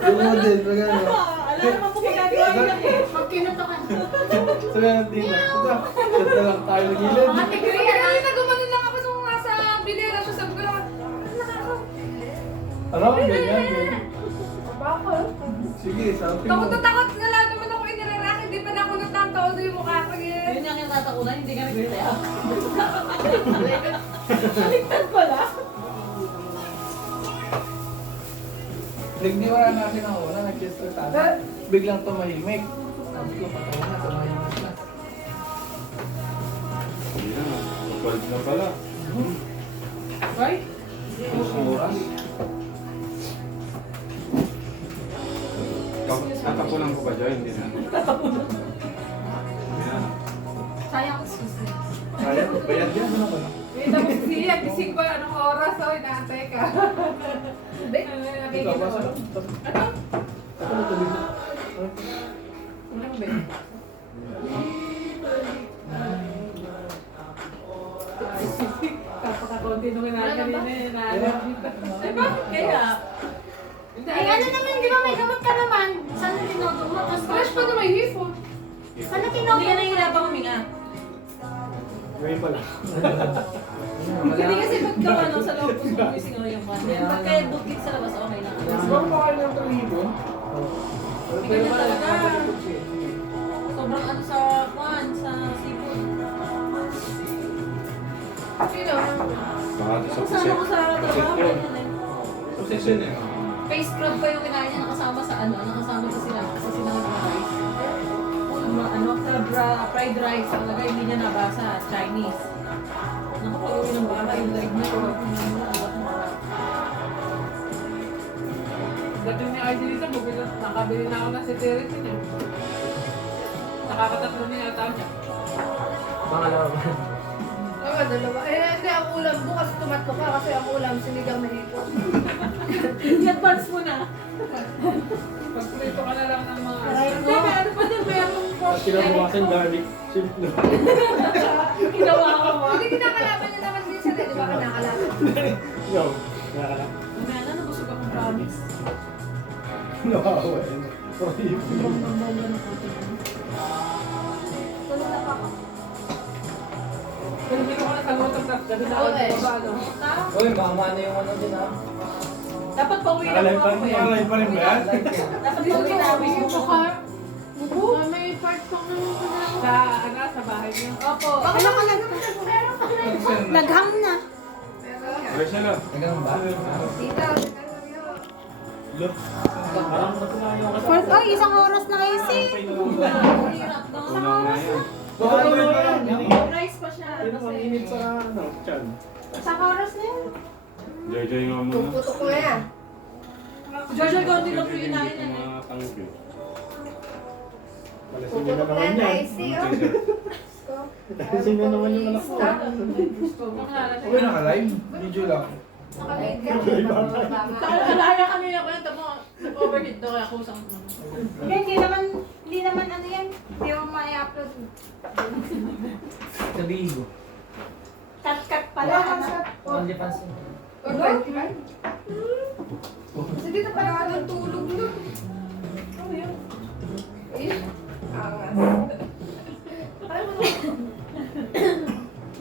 Yung model, magano. Alam naman po magagawa yung laki. Pag kinutokan. Sabi natin dito. Ito, chat na lang tayo ng gilid. Mga tigri, kanina gumanon lang ako nung nasa binera siya sa bra. Ano? Ganyan. Bakit? Sige, sabi mo. Takot na takot na lang naman ako inirarak. Hindi pa na ako natatawa sa yung mukha ko eh. Yun yung natatakunan, hindi kami gritaya. Baligtad pala. Nagdiwara natin ang una, nag-chester tayo. Biglang tumahimik. Sabi ko, patay na, tumahimik na. Ayan, kapal na pala. Ay? Isang oras. Tatapunan ko ba dyan? Hindi na. Ayan. Sayang ko susi. Kaya, bayad yan. Ano ba? Eh, tapos siya, gising ba? Anong oras? Oh, inaantay ka. Ikaw ba sa... Ano? Ako na tuloy na. Unang ba? Kapakakonti nung kanina eh. Naalam dito. Ay, bakit kaya? Hindi, Ay, ano naman, di ba may gamot ka naman? Sana tinodo mo? Tapos Fresh pa na may hipon. sana tinodo mo? Hindi ka nahihirapan huminga. Ngayon pala. Hindi kasi pag daw ano, sa loob ko gumising ano yung kanya. Pag kaya bukit sa labas, okay lang. Siguro pa kayo ng talibon. May ganyan talaga. Sobrang ano sa kwan, sa seafood. Sino? Baka ito sa Kung saan ako sa trabaho, yun. ganyan eh. Position eh. Face scrub pa yung kinain niya nakasama sa ano, nakasama sa sinangan ng rice. Ano, sa fried rice, talaga hindi niya nabasa, Chinese. Nakapag-uwi ng bata yung leg niya, Dating ni IC dito, nakabili na ako ng sitirisin eh. Nakakatatlo na yata niya. Pangalawa ba? Oo, dalawa. Eh, hindi, ang ulam. Bukas tumatlo ka kasi ang ulam, sinigang na hipon. I-advance mo na. Pagprito ka na lang ng mga... Aray ko. Hindi, meron pa din, meron pork. Tapos kinabukasan garlic. Simple. Ginawa ko mo. Hindi kinakalaban niya naman din sila, di ba kinakalaban? Yo. Nakakala. Mamaya na, nabusog akong promise. Nakawa. Sorry. Bongga ng konti. Tulog na pa ako. Kung hindi ko na sagutan, gano'n na ako Okay. sa ano. Uy, mamano yung ano din ha. Dapat pauwi na Nakalive mo pa ako rin. yan. Nakalive pa rin ba yan? Dapat pauwi na ako mo. May part ko naman ko na. Sa, ano, sa bahay niyo. Opo. Ano ka lang? Meron ka lang. Naghang na. Okay siya lang. Nagano'n ba? Tita, Look. Parang natunayan ka. For, oh, isang oras na kayo, si. Hirap no? Unang na yan. Baka ano yan? Rice pa siya. Yun ang init sa ano, chan. Isang oras na yun. Joy-joy nga muna. puputok ko yan. Jojo, konti lang po kinain Yung na. mga tangki. Malasin nyo na Puputok na naman yan, yan. IC, oh. Malasin na naman yung anak ko. Okay, naka-live? Video lang. Nakabait ka. Mababanga. Alaya kami na kwenta mo. Overheat daw kaya kusang. Hindi naman ano yan. Hindi mo ma-upload. Sabihin ko. Cut pala. Only fans. Sige na pala ka ng tulog nun. Ano yun? Eh, angas. Parang ano?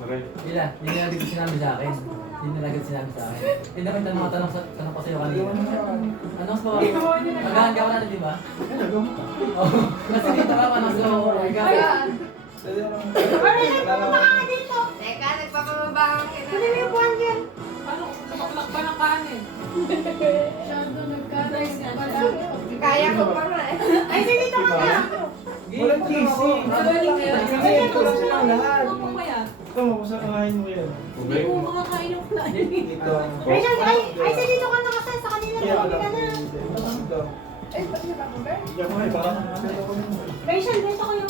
Aray. Hindi na agad sinabi sa akin. Hindi na agad sinabi sa akin. Hindi naman tanong ko sa'yo kanina. Ano mas bawa? Magahan ka na, di ba? Oo. Kasi dito ka pa nang so, Ayan. Pumunta ka dito. Teka, nagpapamabangang ka Kunin mo yung buwan yan. Ano, kapaklak pa ng kanin. Masyado nagka-rice pala. Kaya ko pa nga eh. Ay, dito ka na. Walang cheesy. Kasi ito lang silang lahat. Ano pa yan? Ito, mapasakahin mo yan. Okay. Hindi ko makakain yung kain. Ito. Rachel, ay, dito ka na kasi sa kanila. Kaya Tumuli alam ka ko na. ito. Eh, ba't niya ba ako, Bert? Diyan ko ay parang Rachel, dito kayo.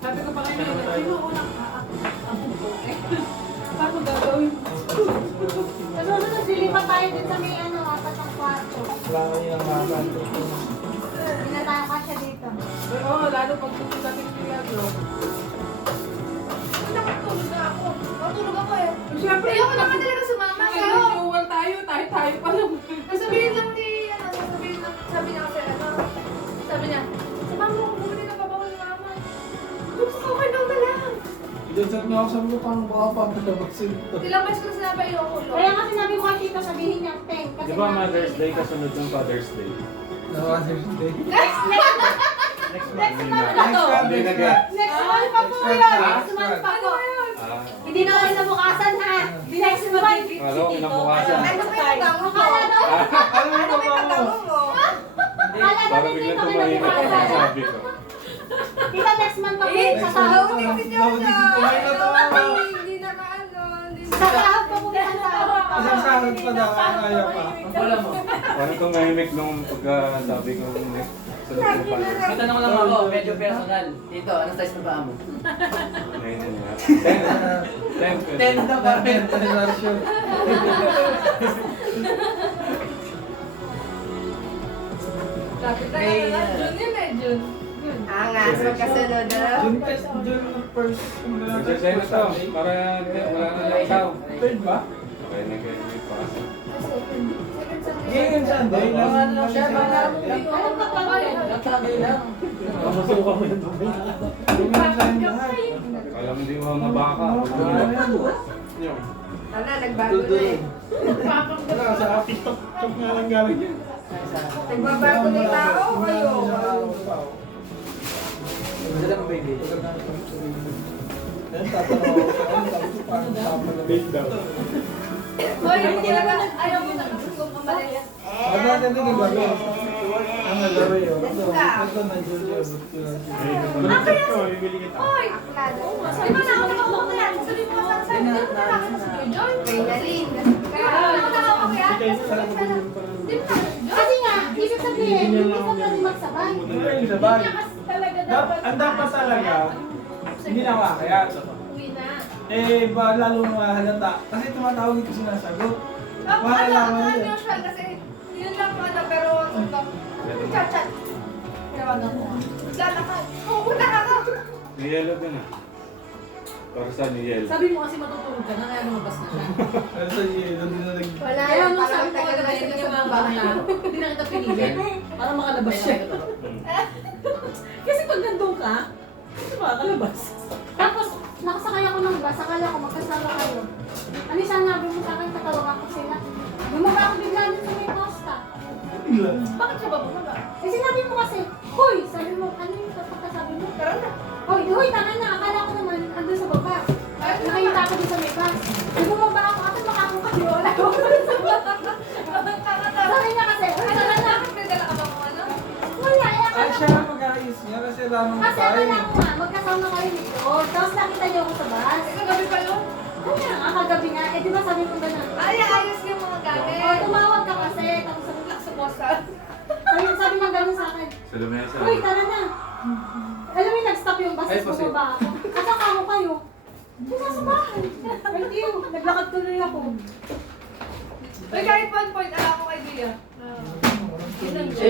Sabi ko pa kayo, sino unang paano gagawin? Ano, naglilipat tayo din sa may ano, apat ang kwarto. wala ko yung makan. Hindi na tayo kasya dito. Oo, lalo pag tumisating siya, bro. Nakatulog na ako. Nakatulog ako eh. Siyempre, Ayoko naman talaga sumama sa'yo. Nag-renewal tayo pa lang. Sabihin lang ni, sabi niya kasi, sabi niya, sumama ko, bumili na babawal ng mama. Gusto ko daw na lang. Idansat na ako sa mga paano makapagdabag sila. Ilang beses ko na sinabi, ayoko. Kaya nga sinabi ko kay tita, sabihin niya, Teng. kasi Di ba nga- Mother's Day kasunod ng Father's Day? Thursday. Next month na to. Hindi na kaya. Next month pa po yun. Next month pa po. Hindi na kayo nabukasan ha. Next month. Ano, kinabukasan. Ano ba yung tango mo? Akala daw. Ano yung Ano ba yung tango mo? Akala daw Para hindi biglang pa kayo tumahimik ang nabukasan. sabi ko. Tita, next month pa po Eh, sa sahod. nautin si Jojo. Kumain na to. Hindi na kaano. Sa sahod pa po isang sahod pa. Isang sahod pa daw, ayaw pa. Ang wala mo. Parang tumahimik nung pagkasabi ko next sa ng Father's May tanong lang ako, medyo personal. Dito, anong size ng paa mo? Day na niya. 10. 10 daw ba? Lapit na yun. June yun eh, June. Angas, magkasunod na. June first. Magsasaya na to. Para wala na lang ikaw. Third ba? Okay, nag-edit pa kasi. Ngayon Sunday. Ano lang siya, parang Anong kapag ilang tagay lang. Masuka mo yung dumi. Ngayon Sunday lahat. Alam hindi mo na baka. Yun. Ano, nagbago na eh. Wala, sa TikTok nga lang galing yan. Nagbabago na yung tao kayo. Madala mo, baby. Yan, tatanong ako sa ano, tapos parang tama na bait daw. Hoy, hindi naman ayaw mo na gusto kong umalis. Ano natin din gabi? Ang nalaro yun. Let's go. Ito na Julia. Hoy, aklado. Di ba nakakatawa ko yan? Sabi mo sa sabi mo na nakakatawa sa Joy. Kay Nalin. Kaya nakakatawa ko yan. Di ba nakakatawa? Kasi nga, Ay, Ayun, sa bahay. niya kasi talaga dapat. Ang dapat talaga, hindi na kaya. Uwi na. Eh, ba lalo mahalata. Kasi tumatawag ito sinasagot. Ang Wala lang ang yun. unusual kasi yun lang ano, pero suntok. Chat-chat. Tawagan ko. Lalakad. Oo, punta ka ka. May yellow din ah. Para sa ni yellow. Sabi mo kasi matutulog ka na, kaya lumabas na siya. Pero sa iyo, doon din na nag... Wala Kaya yan. nung Parang sabi ko tagal kagabi, na hindi sila niya sa makakala. bahay. Hindi na kita pinilit. Para makalabas siya. Kasi pag nandun ka, hindi makakalabas. Tapos, nakasakay ako ng bus, akala ko magkasama kayo. Ano yung sinabi mo sa akin, tatawagan ko sila. Bumaba ako bigla dun sa may Costa. Bakit siya ba bumaba? Eh sinabi mo kasi, Hoy! Sabi mo, ano yung pagkasabi mo? Karoon na. Hoy, hoy, tanga na, akala ko naman, andun sa baba. Nakita ko dun sa may bus. Nung bumaba ako, ate baka ako kayo, wala ko. Sabi niya kasi, hoy, tanga na. May dala ka ba kung ano? Wala, eh, Ay, akala siya ko. na mag-aayos niya kasi lamang Kasi tayo. akala ko nga, magkasama kayo nito. Tapos nakita niyo ako sa bus. Ikaw gabi pa yun? Kaya nga, kagabi nga. Eh, di ba sabi ko ganun? Ay, ayos yung mga gamit. Oh, tumawag ka kasi. Tapos sabi ko, Sa posta. ayun, sabi niya ganun sa akin. Sa lamesa. Uy, tara na. Alam mo, nag-stop yung bus. Ay, Tapos posible. bumaba ako. Kasama ko kayo. Hindi nasa bahay. Thank you. Naglakad tuloy ako. Uy, kahit one point, ala ko kay Bia. Siya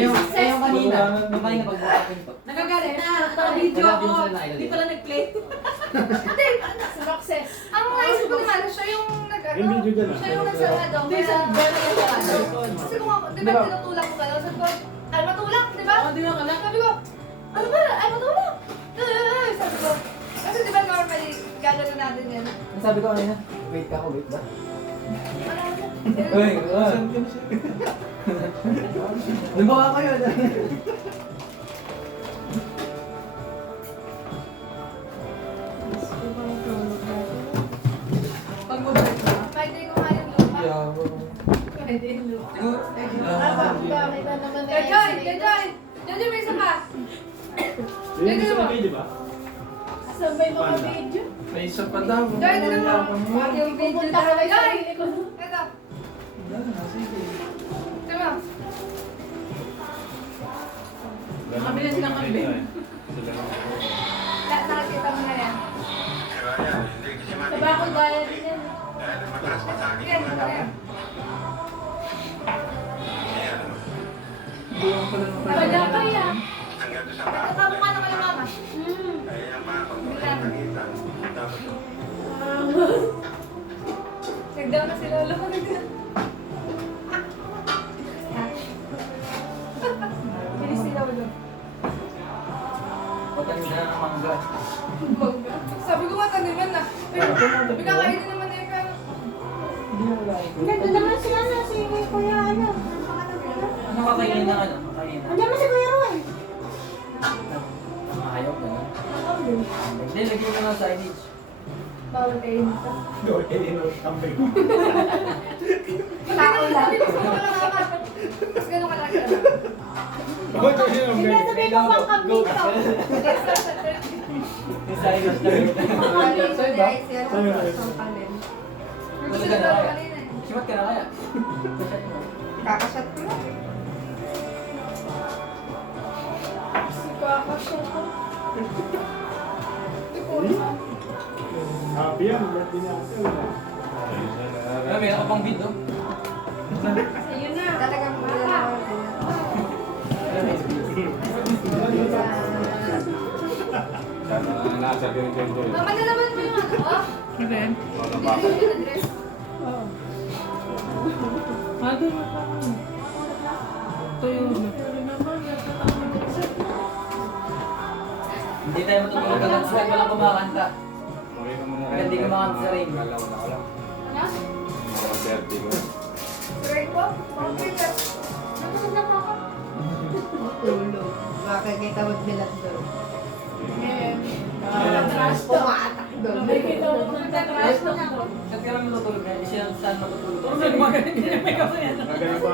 yung kanina. Yung kanina pag-walking po. Nagagalit na, naka-video ako. Wala din sila Hindi pala nag-play. Hindi, success. Ang naisip ko naman, siya yung nag-ano. Yung video dyan, ah. Siya yung nagsarado. Hindi, sa gano'n yung sarado. Kasi kung ako, di ba tinutulak ko kayo? Sabi ko, ay matulak, di ba? Oo, di ba ka lang? Sabi ko, ano ba? Ay matulak. Sabi ko, kasi di ba normally, gagano natin yan. Ang sabi ko kanina, wait ka ako, wait ba? Uy, Saan ka na siya? Lumbawa kayo. Pag mabalik ka. Friday ko nga yung lupa. Yabang. Pwede yung lupa. Kita naman na Jojoy, Jojoy! Jojoy, may isa pa. Yun, gusto mo kayo, di ba? Sabay mga video. May isa pa daw. Joy, ito na Yabang mo. mo. Yung video Pupunta na ka lang sa Joy! sarili ko. Ito. Yan na, sige. Ito mo. Makabili silang kambing. Nakakita mo na yan. Sabi ako gaya din yan. Yan, yan. Buwan ko lang ako. Wala kaya. Nagkamukha naman ng mama. Nagdaw na si Lolo. Bilis si Lolo. Pagkanin na ng mangga. Sabi ko nga taniman na. May kakainin naman na yung kaya. Ganda naman si ano, si Kuya ano. Ano kakainin na ano? Kakainin na. Andiyan mo si Kuya Roy. Ayaw na. Hindi, lagyan mo ng signage. Bawal kayo dito. Gawin kayo ng kambing. Tao lang. Tapos gano'n kalaki na. Gawin kayo ng Hindi kambing. sabi ko pang kambing to. Yung signage na yun. Gusto ko daw kanina eh. Simat ka na kaya? Kakashot ko lang. Kakashot ko. Hindi ko alam. Happy yan, birthday natin. Ano, meron ka pang video? Ayun na. Talagang wala. Nasa ganito ko. Mama, nalaman mo yung ano ko? Okay. Wala Hindi ba? ko yung address. Hindi tayo matutulog ng sweat, walang kumakanta. Okay ka muna Hindi ka makanta sa ring. Kalaw na ka lang. Ano? Mga 30 ko. Right po? Okay, sir. Natulog na po ako. Tulog. Bakit may tawag bilat doon? Trash to. Pumatak doon. Nakikita ko nagtatrash na ako. Ba't ka lang matutulog na? Hindi siya saan matutulog. Tulog magaling din yung makeup na yan. Maganda pa.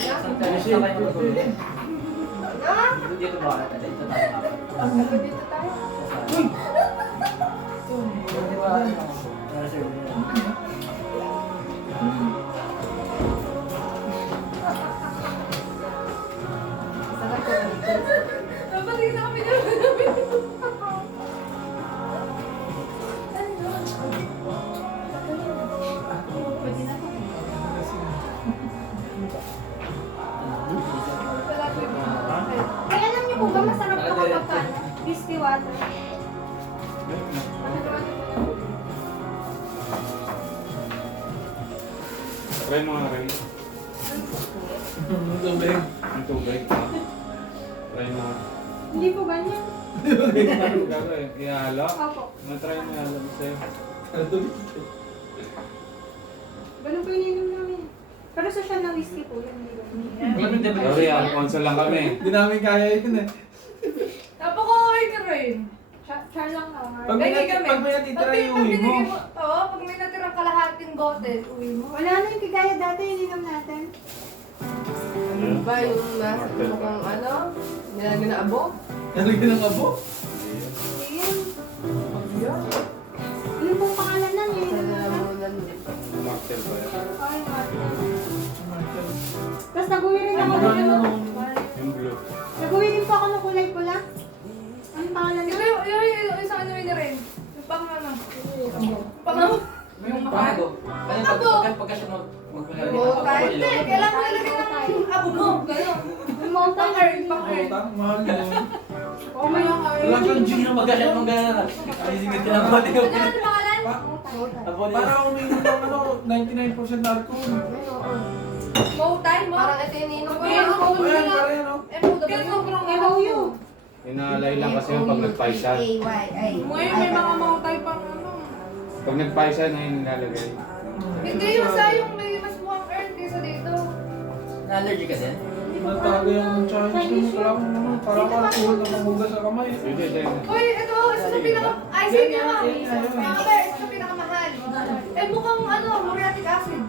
Saan tayo matutulog? Dito ba? Dito tayo. Dito tayo. Di ba? Reserve mo yan. Sarap ko. water. Try mo nga rin. Tubig. Ang tubig. Try mo. Hindi po ganyan. Ano gagawin? Ihalo? Opo. Matry mo ihalo mo sa'yo. Ganun po ininom namin. Pero sa siya na whiskey po yun. Sorry, Alfonso lang kami. Hindi namin kaya yun eh. Napaka-okay ka rin. Char lang ako. Pag may natitira yung uwi mo. Oo, pag may natirang kalahating bote, uwi mo. Wala na yung kagaya dati, ininom natin. Ano ba yung nasa mukhang ano? Nilagyan na abo? Nalagyan ng abo? Ayan. Ano pong pangalan nun eh? Salamunan. Cocktail ba yan? Ay, tapos nag-uwi rin ako ng ano? Yung blue. Nag-uwi din po ako ng kulay pula. Anong pangalan Ito nun? yung isang ano yun rin. Yung pang ano? Pang ano? Yung mahal? Pagka siya magpapalagay. Oo, kahit hindi. Kailangan mo nilagyan ng abo mo. Gano'n. Yung mountain. Pang-earn, pang-earn. Utang, mahal yun. Oo, may yung Wala kang gin. Pagka siya mong gano'n na. Ayusin ka ng bote. Ano ang pangalan? Para uminom ng ano, 99% alcohol. Mowtay mo? Parang ito yung ininom ko. Ayan, para yan oh. Kaya sobrang MOU. Inaalay lang kasi yung pag nagpaisan. Ngayon may mga mautay pang ano. Pag nagpaisan, ayun nilalagay. Hindi yung sa yung may mas mukhang earn kaysa dito. Na-allergy ka din? Nagtago yung Chinese mo. Parang alcohol na mamugas sa kamay. Pwede, pwede. Uy, ito, isa sa pinaka... Ay, sige nga. Mga bear, isa sa pinakamahal. Eh, mukhang ano, muriatic acid.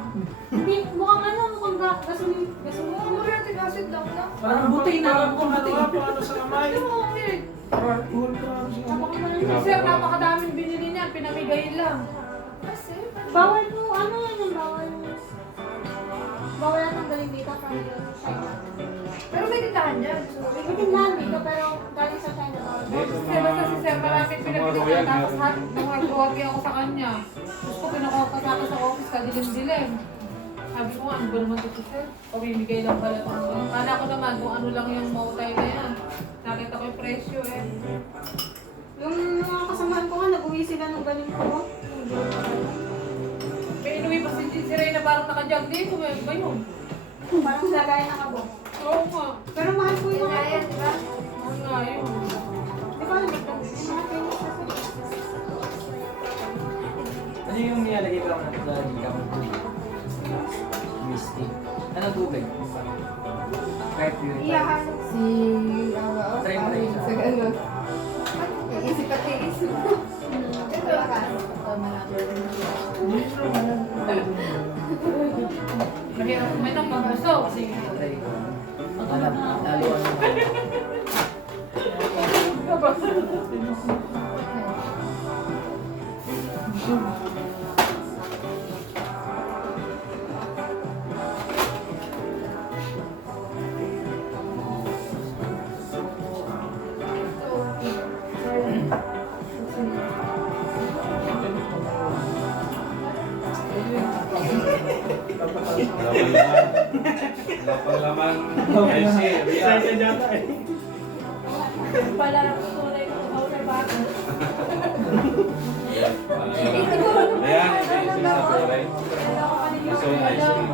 Hindi, mukhang ano, mukhang gasoline. Mukhang muriatic acid lang na. Parang buti na. Paano sa kamay? Ano mo, weird? Parang alcohol ka. Sir, napakadaming binili niya, pinamigay lang. Kasi, Bawal po, ano yan yung bawal? Bawal na tanggalin dito from China. pero may tindahan dyan. May tindahan dito pero galing sa China bawal. Kasi basta si Sir, maraming pinabili niya. Tapos nag-worry ako sa kanya. Tapos ko pinakaupas ako sa office, kadilim-dilim. Sabi ko nga, ano ba naman ito si Sir? Pamimigay lang pala ito. Kala ko naman kung ano lang yung mautay na yan. Nakita ko yung presyo eh. Yung mga kasamahan ko nga, nag-uwi sila nung galing ko. May inuwi pa si Ray na parang nakajag dito. Ano ba yun? Parang lagay ng abo. Oo nga. Pero mahal po yung Yung nga yan, di ba? Ano nga yun? Di ko alam, may mga famous kasi. Ano yung nilalagay ko lang sa gigam? Misty. Anong tubig? Kahit purified. Iyahan. Si... Try mo na isa. Sa gano'n. Iisip at iisip. Ito ka. May nang magusto. Kasi try ko. Alam, lalo Laman. Elsie, Ria. Pala tunay ko sa sa bago. Ayan, ito sa kulay. Gusto yung ice cream.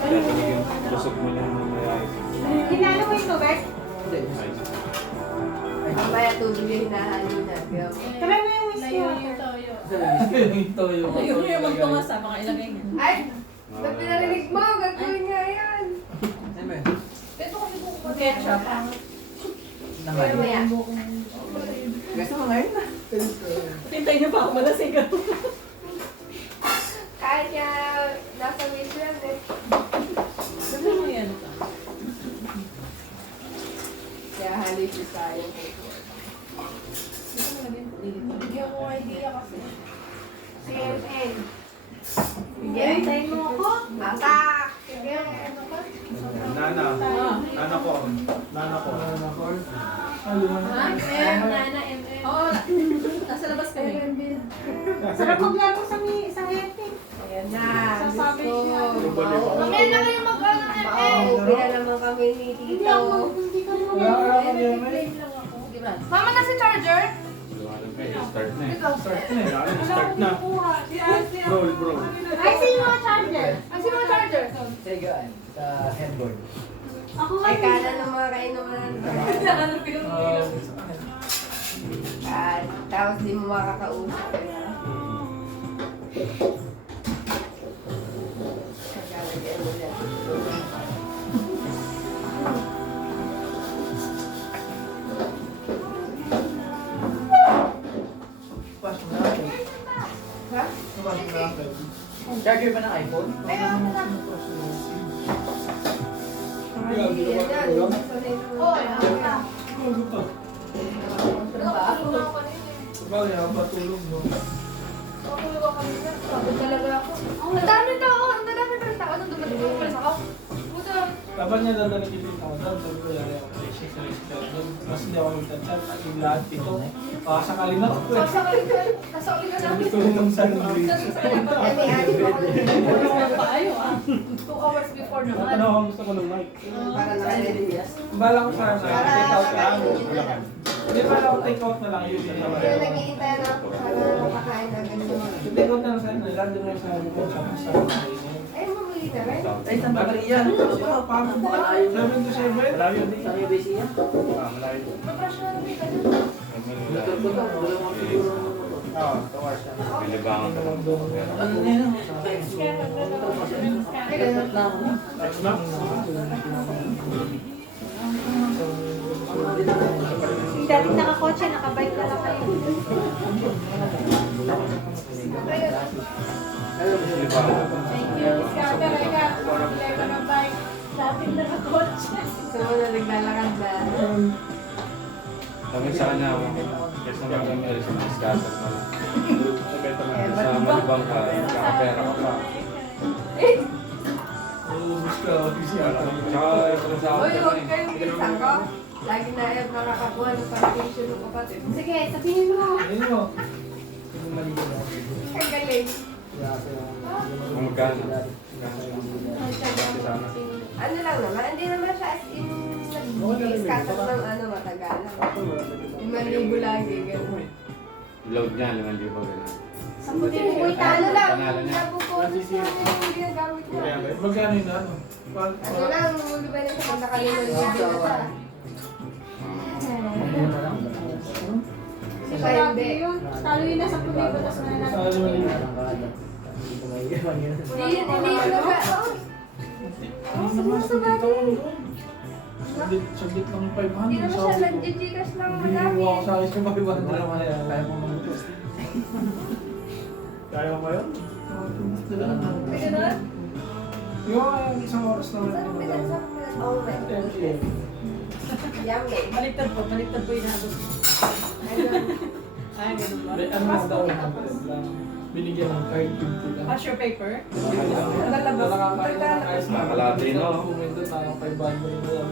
Kaya talagang busog mo lang mamaya. Hinalo mo yung tubig? Mamaya tubig yung hinahalo na. Try mo yung whiskey water. Ito yung... Ayun yung magtungas ha, baka ilagay niya. Ay! Ba't pinarinig mo? Gagawin nga yan. Ano ba yun? Ito kasi bukas. Ketchup. Naman. Mamaya. Gusto mo ngayon? Hintay niyo pa ako malasigan. Kahit niya nasa wish yan eh. Sabi mo yan. Kaya halo siya sayang. Gusto mo lagyan? Bigyan ko idea kasi. CNN. Bigyan, tayo mo ako. Mata! Sige, ano ka? Nana. Nana ko. Nana ko. Nana, MM. Oo, nasa labas kami. Sarap maglaro sa epic. Ayan na. Sasabi Gusto. niya. Mamaya na kayo mag-ano Pauwi na naman kami ni Hindi ako, Tito. hindi ka mo. Wala ka lang yan, eh. lang ako. Di ba? Mama na si charger? Start na eh. Ito. Start na eh. Ano, start na. Bro. Ay, sino yung charger? Ang sino ang charger? Sa higaan, sa headboard. Ako Ay, nga. kala ng mga kainuman. Tapos di mo makakausap. Kakalagyan mo yan. Pas mo na ako. Ha? Pas mo na ako. Charger ba ng iPhone? Ayun, ito na. Yan, ginawa ko lang. Oo, ayun. Ano pa? Tulog ako kanina. Sabagay, ang patulog mo. Tulog ako kanina. Sabi talaga ako. Ang dami tao! Ang dami pa rin tao. Nung dumating ko palis ako. Buta. Dapat niya dadalhin yung ako doon. Sabi ko, yari ako. Sa restaurant doon. Mas hindi ako magtansyan. At yung lahat dito. Sasakali na ako. Sasakali ka. Nasakali ka namin. Gusto ko itong saan ng Ay, may ayos pa ako. Paayo ah. 2 hours before naman. Ano ang gusto ko ng mic? Para lang. Bala ko sana. Para Take out na lang. kakainin. Hindi, bala ko take out na lang yun. Kaya nag-iintay na ako para makakain na ganyan. Take out na lang sana. Random lang sa ko sa Ay, mamuli na rin. Ay, saan ba rin yan? Paano ba? 7 to 7? Malayo din. Saan yung base niya? Maprash na rin ka dun. Motor ko to. Wala mo siguro. Bilibangan ka lang. Ano na yun? Dapat lang. Yung dating nakakotse, nakabike na lang kayo. Thank you, Miss Carter. Ay ka, kumulay ko ng bike. Dating nakakotse. So, na naglalakad na. Sabi sa kanya, kasi naman kami alis ng discussion na lang. Sa malibang ka, kakapera ka pa. Ubus ka. Tsaka ito sa Uy, akin. huwag kayong pinsan ko. Lagi na yan nakakakuha ng participation ng kapatid. Sige, sabihin mo. Ayun mo. Ang galing. Kung magkano. Ano lang naman, hindi naman siya as in nag-discuss ng ano matagal lang. 5,000 lagi, gano'n. Load niya, 5,000 gano'n. Ano lang, Pangalan niya. nabubunos na yung ginagamit mo. Magkano yun ano? Ano lang, umulo ba na siya nakalimutan yung video na sa. Kasi Siya lagi hindi. yun. Talo yun nasa pulibo, tapos mananalo. Hindi yun naka, sumasabato. Saglit lang 500. Hindi naman siya nag-gcash lang madami. Biniwa ko sa akin yung 500 naman yan. Kaya mo mag-post. Kaya mo ba yun? Kasi doon, Yung isang oras naman. saan ang pinasa? Oh, man. Yummy. Baliktad po yung nabos. Ayun. Ay, ganun ba? Ano na daw lang. Binigyan ng card 50 lang. Pass your paper? Nakakain na ng ice cream. Nakalatri, no? Kumento na 500 na lang.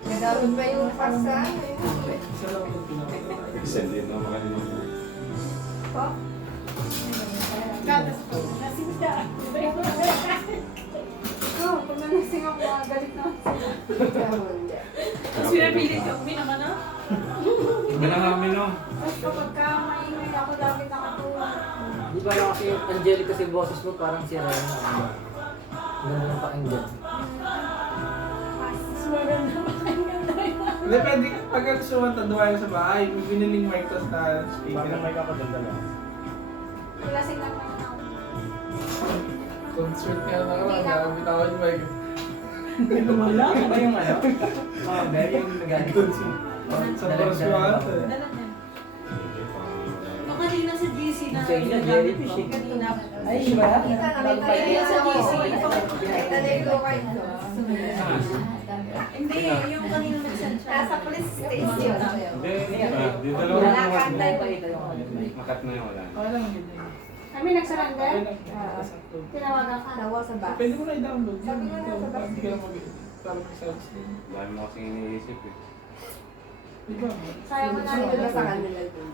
Nagawin pa yung pasta. Isa lang yung pinaka. Send din naman kanina. Po? Gatas po. Nasinda. Oo, pag nanasing ako, galit na ako sila. Hindi. Tapos pinapilit ka, uminom ka na? Hindi na namin, no? Tapos kapag ka maingay ako, lagi nakatulog. Di ba lang kasi yung angelic kasi boses mo parang si Ryan. Ganun yung pakinggan. Mas maganda pakinggan tayo. Hindi, pwede pag gusto mo taduayan sa bahay, may biniling mic tas na speaker. Parang mic ako dyan dala. Lasing naman ako. Concert nga na lang, gamit ako yung mic. Wala ka ba yung ano? Mga bear yung nagalit. Sa Barasuat eh. Dalag na. Yung kanina sa GC na Sa inyo, jellyfish eh. kanina. Ay, ba? Kita nakita Ay, niya sa GC. Nakita na yung low-card ko. Hindi, yung kanina nag-send siya. Nasa police station. Hindi, dito lang Wala ako. ka antay pa. Makat na yung wala. Okay lang yun. Kami nagsurrender. Tinawagan ka. Tawa sa bus. Pwede mo na i-download. Sabi nga na, sa bus. Hindi ka na parang mag-search din. Dami mo kasing iniisip eh. Di ba? Sayang mo na Dito rin. ba sa kanila dun?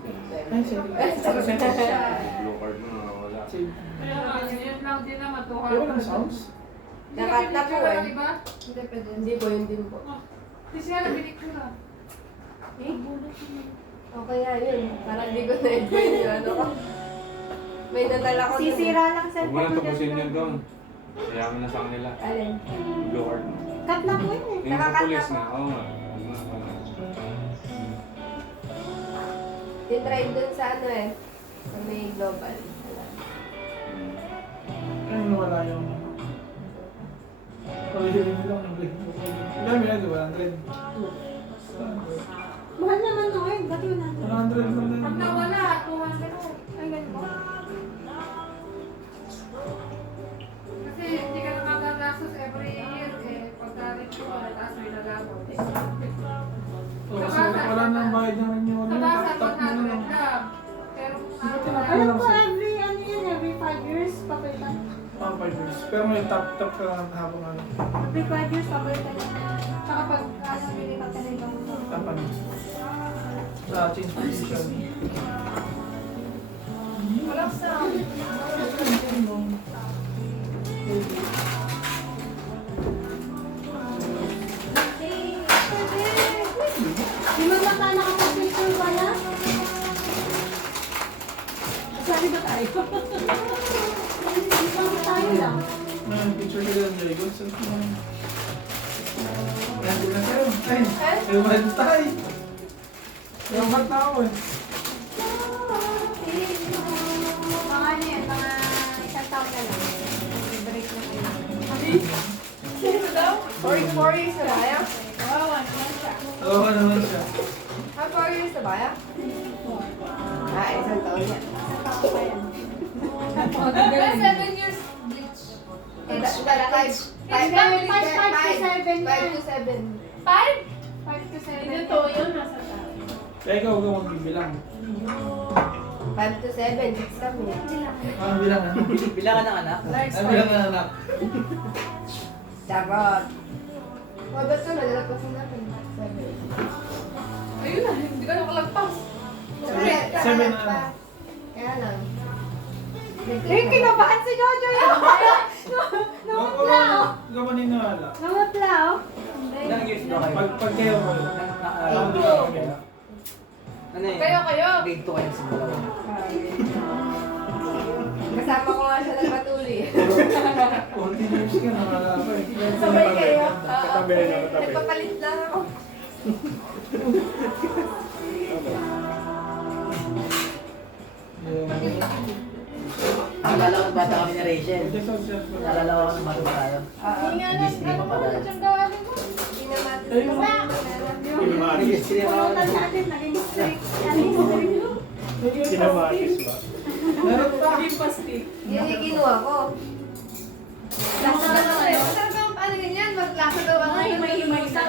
Ay, sorry. Blue card mo, wala. Save. Yun lang din naman, Ay, walang sounds? Nakat na po eh. Iba? Hindi pwede. Hindi po, yun din po. Hindi siya nabilik ko na. O kaya yun, parang di ko na-enjoy yun. Ano ko? May nadala ko dun. Sisira lang Huwag mo cellphone na mo tapusin dyan. yun doon. Kaya mo na sa kanila. Alin? Blue card. Cut na po yun eh. Yung sa Nakakat police na na. Oo nga. Tinry dun sa ano eh. Sa may global. Ayun, wala yung... Pag-ibig nila ang break. Ilan nila, di ba? 100. Mahal naman no eh. Dati 100. 100 lang din. Pag nawala, 200. Ay, ganun ba? Kasi hindi ka nakagagastos every year eh. Pagka-rich ko, taas may nagagawa. Oh, kasi wala nang bayad ng renewal. Sa basa, Top na 100 lang. lang. Pero kung Bakit araw tinapos? Alam ko every, ano yan, every 5 years, papalitan. 5 years. Pero may top ka lang habang ano. Every 5 years, papalitan yan. Tsaka pag, ano, nilipat ka na ibang Top ano. Sa change position. Walang sa... Di mo ba tayo nakapag-picture ba na? Sabi ba tayo? Di ba tayo lang? May picture ka lang, Jay. Good self mo. Yan, di na kayo. Ay, ewan tayo. Yung ba't na ako eh. Mga ano yan, mga isang taon na lang. Break na kayo. Sino daw? 4 years na ba yan? Oo naman siya. 4 years na ba yan? Isang taon yan. Isang taon pa yan. Pero 7 years bleach. Five to 7 5 to 7. 5? 5 to 7. Hindi to yun, nasa tayo. Kaya ikaw huwag kang magbibilang. 5 to 7, 6 kami. Ah, bilang ano? Bilangan ng anak. Ah, bilang na anak. Charot. O, ba't ka nalalapasin natin? 7. Ayun na, hindi ka nakalagpas. Seven na ano? Kaya lang. Kinabahan si Jojo yun! Namutla oh! Huwag ka maniniwala. Namutla oh! Ilang years ba kayo? Pag kayo ko. Ano eh? Kayo. Grade 2 kayo simula ko. Kasama ko nga siya nagpatuloy. 14 years ka na wala pa eh. Sabay kayo. Katabi na, katabi. Nagpapalit lang ako. Naalala ko bata kami ni Rachel. Just on self. Naalala ko ng bata tayo. Hindi nga Disney pa pa tayo. Hindi na natin. Disney pa Pumunta natin, naging strict. Kinamatis ba? Meron pa. Yun yung kinuha ko. Lasa na lang eh. Masarap yung ano ganyan. Lasa daw ang Ay, may isa.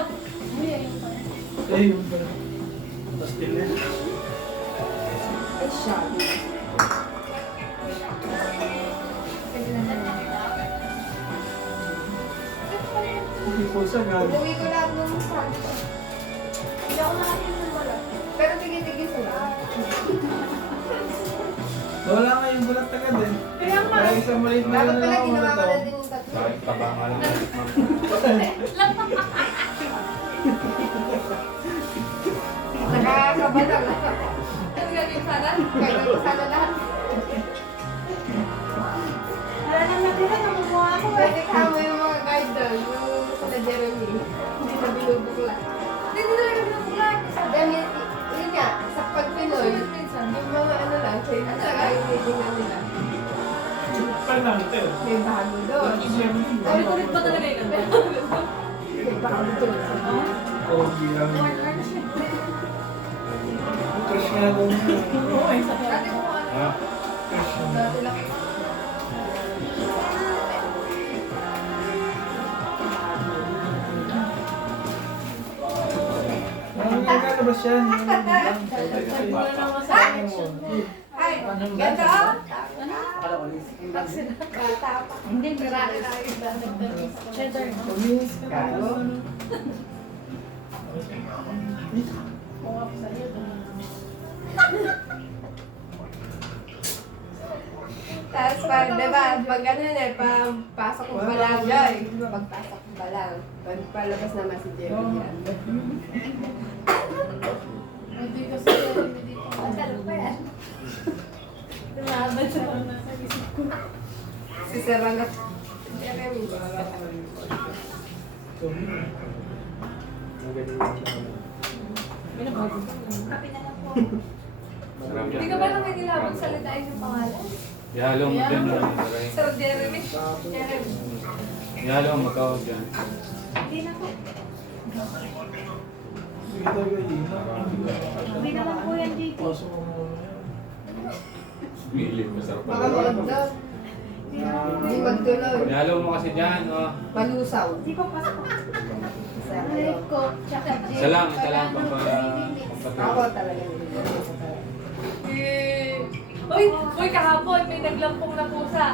Eh, yun pa. Pastil yan. Ay, siya. Hindi po sa gano'n. Umuwi ko lang nung Sunday. Hindi ako nakatin ng wala. Pero tigil-tigil sila. Wala nga yung bulat agad eh. Kaya nga. Kaya isang maliit na Dapat lang pala ako ginawa ko daw. na din yung tatlo. Bakit taba nga lang. Nakakaba lang. Ano gagawin sana? Kaya ko sana lahat. Wala nang natira, nakukuha ako eh. Pwede kamo yung mga guide doon. Yung sa Jeremy. Hindi na binubukla. Hindi nila yung nakulat. Dahil yun nga, sa pag-Pinoy, yung mga ano lang, sa ito talaga yung titingnan nila. Pal lang ito. May bago doon. Ulit ba talaga yun? May bago doon. Oh, bilang. Crush nga doon. Dati ko ano. Ha? Dati lang. Nakakalabas yan. Wala naman sa akin. Ay, ganda ah. Akala ko lis. Bata pa. Hindi, Grabe tayo. cheddar. Pag-inis ka. Gago. Tapos Pag, diba, pag ganun eh, pasok mo pa lang, Joy. Pagpasok mo pa lang. Pagpalabas naman si Jerry yan. Hindi kasi Jeremy dito. Ang talo pa yan. Lumaban sa mga nasa isip ko. Si Sarah na. Jeremy. Kapi na lang po. Sarap Hindi yan. ka ba nakikilabang salitain yung pangalan? Ihalo mo dyan. Aray. Sir Jeremy. Jeremy. Ihalo mo ikaw dyan. Hindi na po. Sige tayo yun. Hindi naman po yan dito. Pasok mo muna yan. Bilip, masarap pa. Makanood daw. Hindi magtuloy. Ihalo mo kasi dyan, oh. Malusaw. Hindi po pasok. Sa Live ko. Tsaka Jay. Isa lang Wala nang Ako talaga. Uy, kahapon may naglampong na pusa.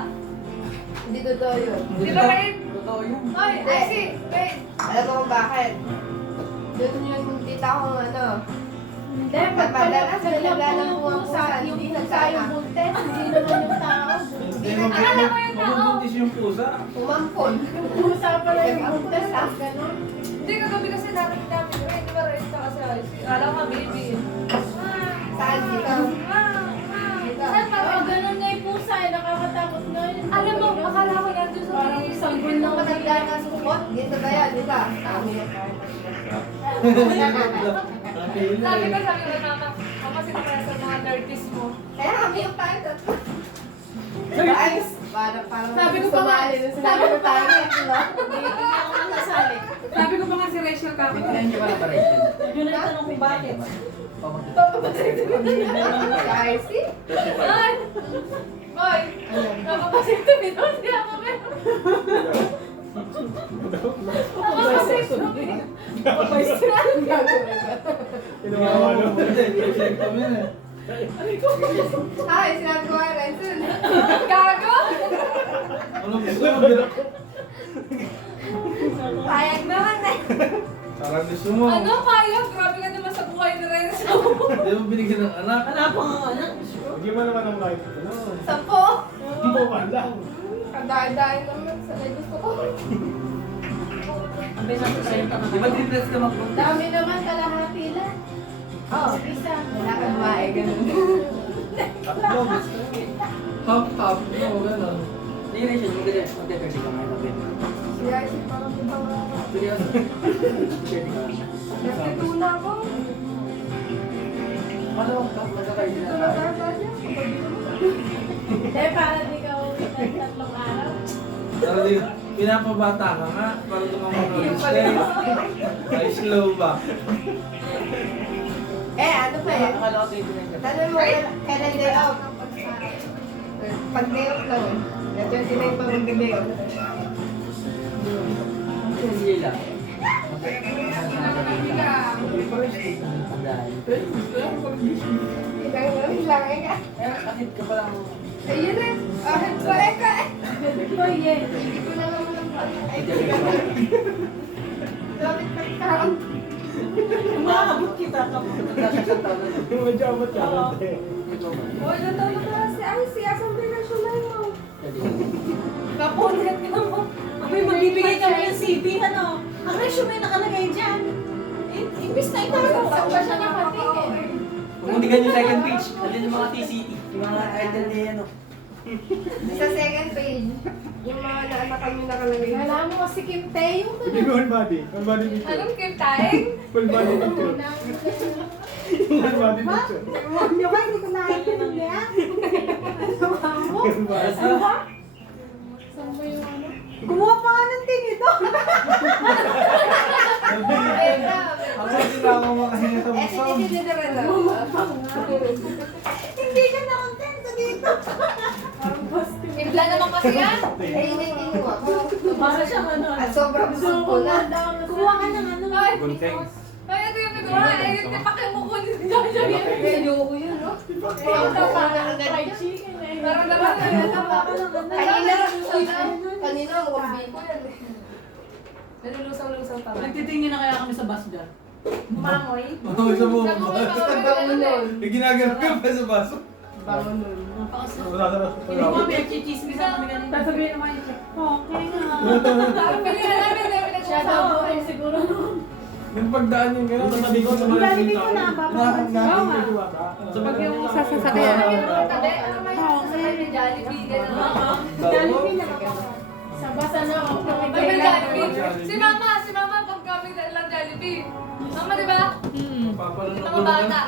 Hindi totoo yun. Di ba kayo? Totoo yun. Ay, kasi, wait. Alam mo kung bakit? Doon yung tita kong ano. Hindi, Pagpadalas, naglalang po ang pusa, yung hindi pusa nagkana. yung buntes, hindi naman yung tao. Hindi Akala ko yung tao. mabubuntis yung pusa. Umampon. Pusa pala yung buntes, ah, ganun. Hindi, kagabi kasi narinig namin. Uy, di ba rin kasi alam ka, baby. Saan dito? Saan pa? Oh, ganun na yung pusa, eh, nakakatakot na yun. Alam mo, akala ko nandun sa Parang may- isang Yung buwan lang matanda na sumot, dito ba yan? Dito. Kami. Sabi ko, mama, sino kaya sa mga nerdies mo? Kaya kami yung tayo. Guys, parang Sabi ko pa nga, sabi ko tayo. Hindi ako nakasali. Sabi ko pa nga si Rachel Capo. Tingnan niyo pala pa rin. Yun ang tanong kung bakit. Guys, see? Ay! Boy! Napapasig to me doon. Hindi ako meron. Napapasig to me. Inawawa mo. Check kami yan eh. Ay, sinabi ko nga, Renson. Gago! Ano gusto mo? Payag naman eh. Sarang gusto mo. Ano kaya? Grabe ka naman sa buhay ni Renzo. Hindi mo binigyan ng anak. Wala pa nga anak. Hindi mo naman ang kahit ano. 10. Hindi mo lang. Kadaan-daan naman sa gusto ko. Ang besa sa sa'yo ka Di ba triples ka mag-punta? Dami naman, kalahati lang. Oh, Isa. wala ka bumae, ganun. Tatlo, gusto mo. Half-half. No, gano'n. Hindi rin siya. Mag-30 ka ngayon. Okay. Si Archie parang bitaw na ako. Seryoso. 30 ka. Nagtituna ako. Ano ka? Magkakaroon Dito na na tayo. tayo siya. Hindi, para di ka uwi ng 3 araw. Pero di, pinapabata ka nga. Para tumamang ng stay. Ay, slow ba? Ano pa eh. Akala ko 29 ka. Tanong mo, kailan day out? Pag day out lang eh. Na 29 pa mag-day out. Sige lang. Ilang eh ka. Kahit ka palang... Ayun eh. Ahit ko eh ka eh. Boy, eh. Hindi ko na naman ang ay, hindi ka na. Lapit nagkaroon. Umaabot kita ka. Hindi mo dyan abot ka. Uy, natawag na si Icy. Asang relasyon na yun. Kapulit ka mo. Amoy, magbibigay kami ng CV, ano? Ang resume nakalagay dyan. Imbis na ito. Saan ba siya nakatingin? Kung hindi ganyan second page, nandiyan yung mga TCT. Yung mga idol ni ano. Sa second page, yung mga naanak kami nakalagay. Wala mo kasi Kim Tae yung Hindi ko full body. Full body picture. Anong kim taeng? Full body picture. Full body picture. Yung kayo, hindi ko nakikita niya. Full body. Saan ba yung ano? Gumawa pa nga ng tinito. Ako sila ako makahinga sa Eh, musong. hindi na rin lang. Hindi ka na kontento dito. Ibla naman kasi yan. Eh, hindi kinuha ko. Para siyang ano. At sobrang busog ko na. Gumawa ka ng ano. Ay, Gunting. ay, ito yung pagawa. Eh, hindi pa kayo mukuli. Jojo yun. Ayoko yun, no? Fried chicken eh. Parang naman. Gumawa ka ng ano. Kanina, mukhang biko yan eh. Nalulusaw-lusaw pa. Nagtitingin na kaya kami sa bus dyan. Mangoy. Ako sa buong Nakuha ba? pa kami Isang ng nun. Eh, ginagano ka pa sa baso. Bango nun. Napakasarap. Wala na. Hindi ko kami nagchichismisan kami kanina. Sasabihin naman niya, okay nga. Pili na namin, dami na siya. Shadow boy siguro. Yung pagdaan yung gano'n, Yung sabi ko sa mga Jollibee ko na, papapansin. Pag yung sasasakyan. Tabi, ano ba yung sasakyan ni Jollibee? Gano'n. Jollibee na ako. Sa basa na ako. Ay, may Jollibee. Si Mama pag kami lang Jollibee. Mama, di ba? Mga bata.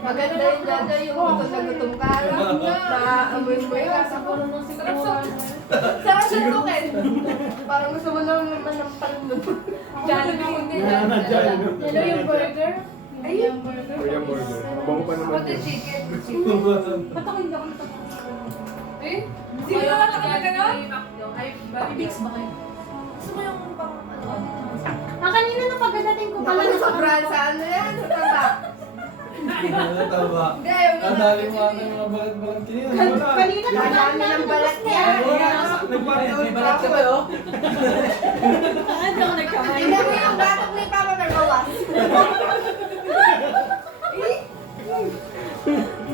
Maganda yung dada yung gutom na gutom ka. Naamoy mo yun. Sarap sa... Sarap sa tukin. Parang gusto mo naman ng palunod. Jollibee hindi. Hello yung burger. Ay, Yung burger. Yung burger. Mabango pa naman pati yun. chicken. Ba't ako hindi ako natapos? Eh? Hindi mo naman na gano'n? Ay, Ibix ba kayo? gusto mo yung pang ano? Kanina nung pagdating ko pala Pala nasa sobrang sa ano yan? Sa taba. Tama. Hindi, ayaw na. Nadali mo ata yung mga balat-balat kanina. Kanina Dadami ng balat niya. May balat ka ba, oh? Ano ako nagkamay? Tingnan mo yung batok ni Papa nagawas.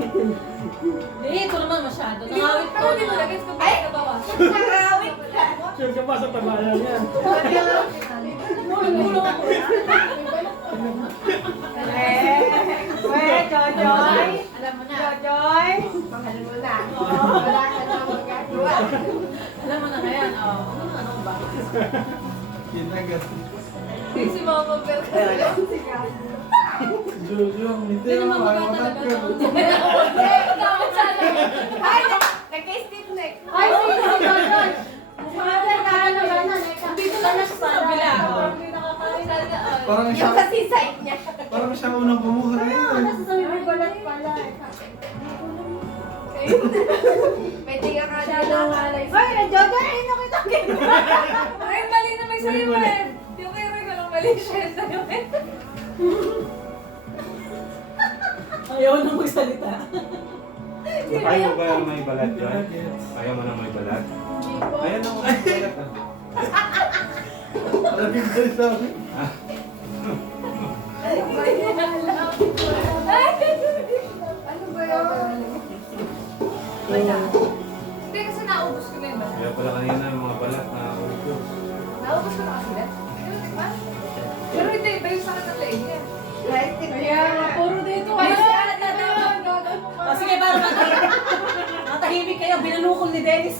Hindi, ito naman masyado. Nakawit ko. Hindi mo lagay sa babat na bawas. Nakawit ka. Sure ka ba sa tabayan yan? Mulong-mulong ako. Jojoy. Alam mo na. Jojoy. Mahal mo na. Wala ka na magagawa. Alam mo na ngayon. Ano ba? Kinagat. Si Mama Bel kasi lang siya. Jojo, ang ngiti Hindi mo. naman Ayaw maganda matat talaga. Hindi, dapat sana. Ay, nagka-stiff neck. Ay, si Jojoy. Mother na ano gano'n. Dito lang sa kabila. Hindi nakakain. Parang siya, Yung kasi side niya. parang siya unang kumuha Ano, ngayon. nasa sabi may balat pala. May tinga ka Shadow dito. malay. Hoy, Jojoy, ay nakita ko. Ay, mali na may sa'yo eh. Yung kay Roy, walang mali siya sa'yo eh. Ayaw na magsalita. Ayaw mo ba may balat yun? Ayaw mo na may balat? Ayaw na may balat. Alam ko sa'yo sabi. Ano ba yun? Hindi kasi naubos ko na yun. Kaya pala kanina yung mga balat na ubos. Naubos ko na kasi yan. Pero hindi, iba yung sakit ng leg niya. Kaya, Puro dito. Ay, Ay, siya, nagdadawag, gagawin mo O sige, para matahimik kayo. Binanukol ni Dennis.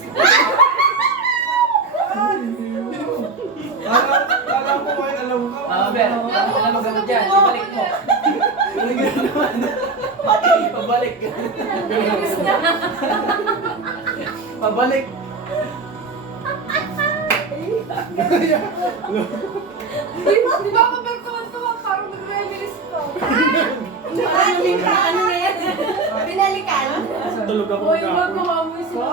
Kala ko may alam ka. Ah, Ben, alam mo gamot yan. Ibalik mo. Ibalik mo naman. Pabalik. Pabalik. Di ba ako tuwan-tuwa, parang nag-reminis ko. Ano na yan? Binalikan. Tulog ako Hoy, wag mo mag-aapon. kamoy sila.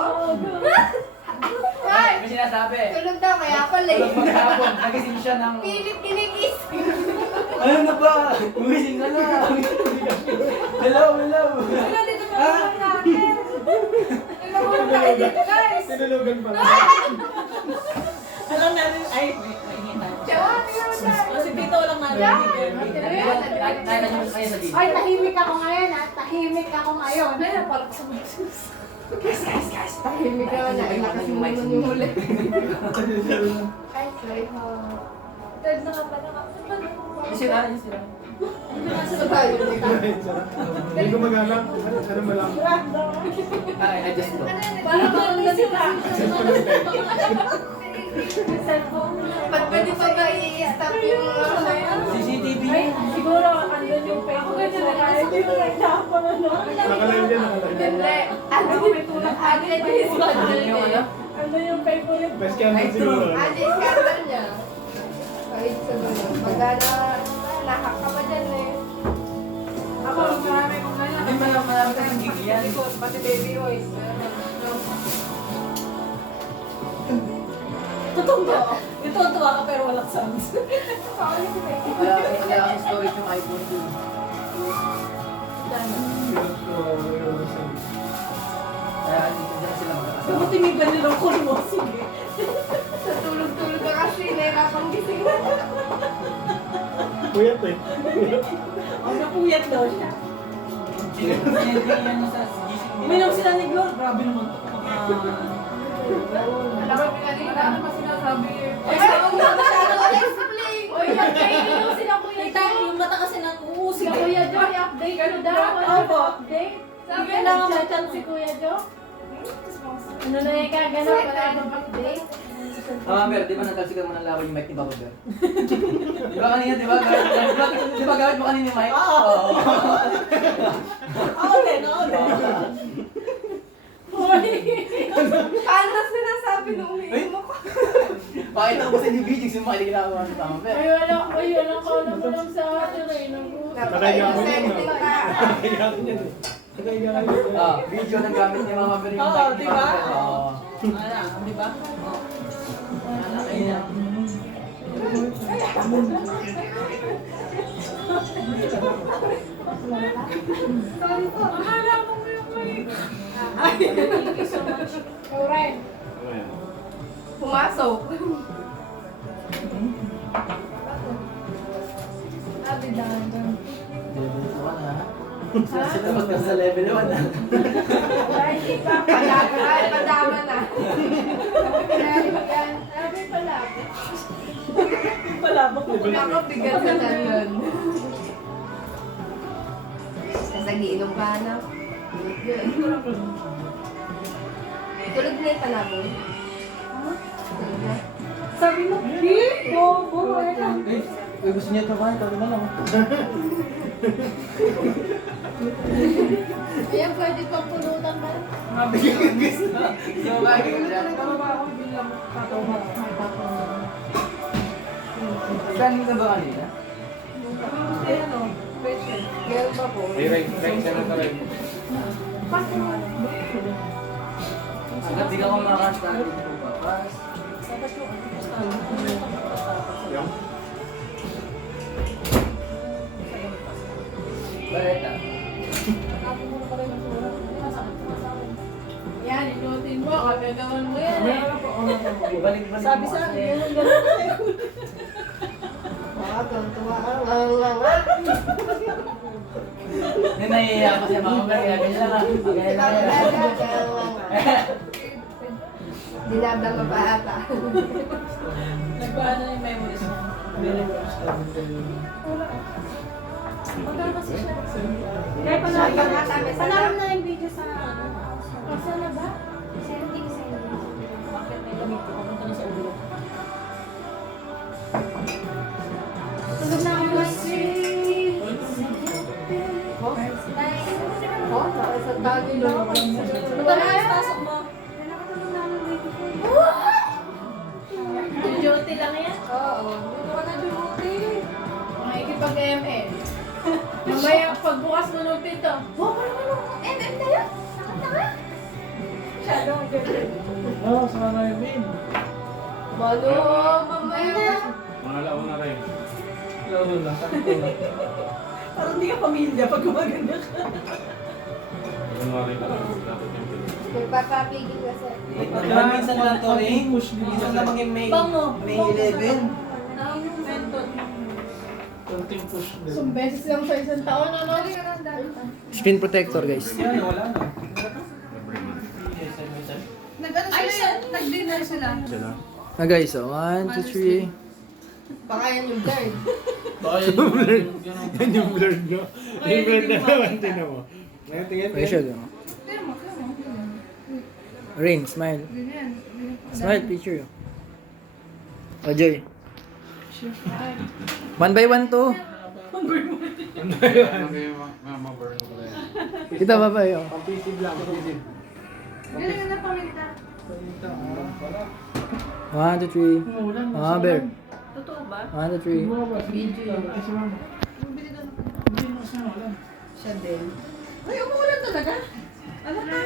Ay, May sinasabi. tulog daw, kaya pala Tulog eh. maghapon. Nagising siya ng... Pilit kinikis. Ano na ba? Gumising ka na. Hello, hello. Wala dito pa naman natin. Ilang mo tayo dito, guys. Tinulugan pala. Alam namin. Ay, may tayo. Tiyawa, tingnan mo tayo. O si Tito lang namin. Tayo na naman kayo sa dito. Ay, tahimik ako ngayon ha. Tahimik ako ngayon. Ay, parang sa mga guys. Tahimik ka na. Ilakas mo naman yung huli. Ay, sorry. Ted, Yung sila, yung sila. Sa tayo. Hindi ko mag-anak. Ano mo lang. Ay, I just know. Para parang sila. Ba't pwede pa ba i-stop yung ano na yun? CCTV. Ay, siguro andun yung favorite mo. Kaya hindi mo nagtapon ano. Nakalive yan, nakalive. Hindi. Ate, Yung ano? Andun yung favorite. Best camera siguro. scandal niya. Kahit sa gano'n. Magana, nahak ka pa dyan eh. Ako, marami kong ganyan. Ay, marami kasing gig yan. Pati baby voice. Tutuwa. Tutuwa ka pero walang sounds. Wala akong storage yung iPhone ko. Kaya dito dyan sila magkakasama. Buti may banilong call mo. Sige. Sa tulog-tulog ka kasi, nahirapang gising mo. Puyat eh. Ang napuyat daw siya. Sinigyan mo sa gising mo Uminom sila ni Glor. Grabe naman to. Alam mo, pinanila, ano ba sinasabi? Ay, wala masyadong explain. Uy, Nagkainin daw sila Kuya Kita Joy. yung mata kasi nang uusig. Si Kuya Joy, update ko daw. Opo. Update. Sabi, Kailangan mag-chat si Kuya Joy. Ano na yung kagano? Wala nang update. Mer, di ba natalsikan mo ng laway yung mic ni Papa Bear? Di ba kanina, di ba? Di ba gamit mo kanina yung mic? Oo. Ako din. paano sinasabi nung umiinom ako? Pakita ko ba sa inyo video yung mga ginagawa ni Papa Bear? Ay, wala ko lang sa atin eh. Napaka-insensitive ka. Video ng gamit ni Mama Bear yung Oo, mic ni di Papa ba? Bear. Oo. Wala, di ba? Ayun. Sorry po, akala ko mo yung mic. Thank you so much. Alright. Pumasok. Sabi dahan dyan. Tapos ka sa level 1 na. Ay, hindi pa. Padama na. Ay, yan. Sabi pala. Palabok ko. Ako, bigat na dyan yun. Nasagiinom ka na. Tulog na yung panabon. Tulog na. Sabi mo, bobo. Uy, gusto niya ito ba? Ito na lang. Ayan, pwede pang pulutan ba? So, lagi ko siya. Saan ka ba kanina? Meron ba po? Ray, siya na tayo. Hanggat di ka kumakanta, hindi ko papas. Baleta. Yan, inutin mo. Kagagawan mo yan eh. Balik-balik Sabi mo sa kasi. akin, gano'n. Tuwa. Hindi nahihiya ko siya mga Bear, kaya ganyan lang. Ganyan lang. Dinadama pa ata. Nagpaano yung memories niya. Magkano kasi siya? Kaya Sabi panalo nga kami sa panalo na yung video sa ano. Kasi na ba? Sending. Bakit may lamig ko? Papunta na sa ulo. Tulog na ako guys. Oh, sa dami lang. Punta na yung pasok mo. Nakatulog na ako dito. Duty lang yan. Oo. Dito ka na duty. Makikipag-ML. Mamaya pagbukas mo ng pinto. MM na yun? Nakanta ka? Shadow. Oo, sa kanay bin. Malo, mamaya. Mga launa rin. Lalo lang, sakto lang. Parang di ka pamilya pag gumaganda ka. Kunwari ka lang. Dapat yung pinag- Nagpapapigil kasi. Minsan lang to rin. Minsan lang maging May Bango. 11. Menton. Konting push din. Isang beses lang sa isang taon, ano? Screen protector, guys. Yan, wala na. Nag-ano sila? Nag-dinner sila. Ah, guys, so 1, 2, 3. Baka yan yung bird. Baka yan yung blurred. Yan yung blurred nyo. Yung blurred na naman, tinan mo. Ngayon, tingin. Rain, smile. Smile, picture. Oh, Joy. 1 by 1 to. Ano kayo ma-burn ko rin? Kita ba ba yun? Pampisig lang, pampisig. Galing na pamilita. 1, 2, 3. Ah, Bear. Totoo ba? 1, 2, 3. Video. Ay, si mama. Hindi mo siya wala. Siya din. Ay, umuulan talaga. Ano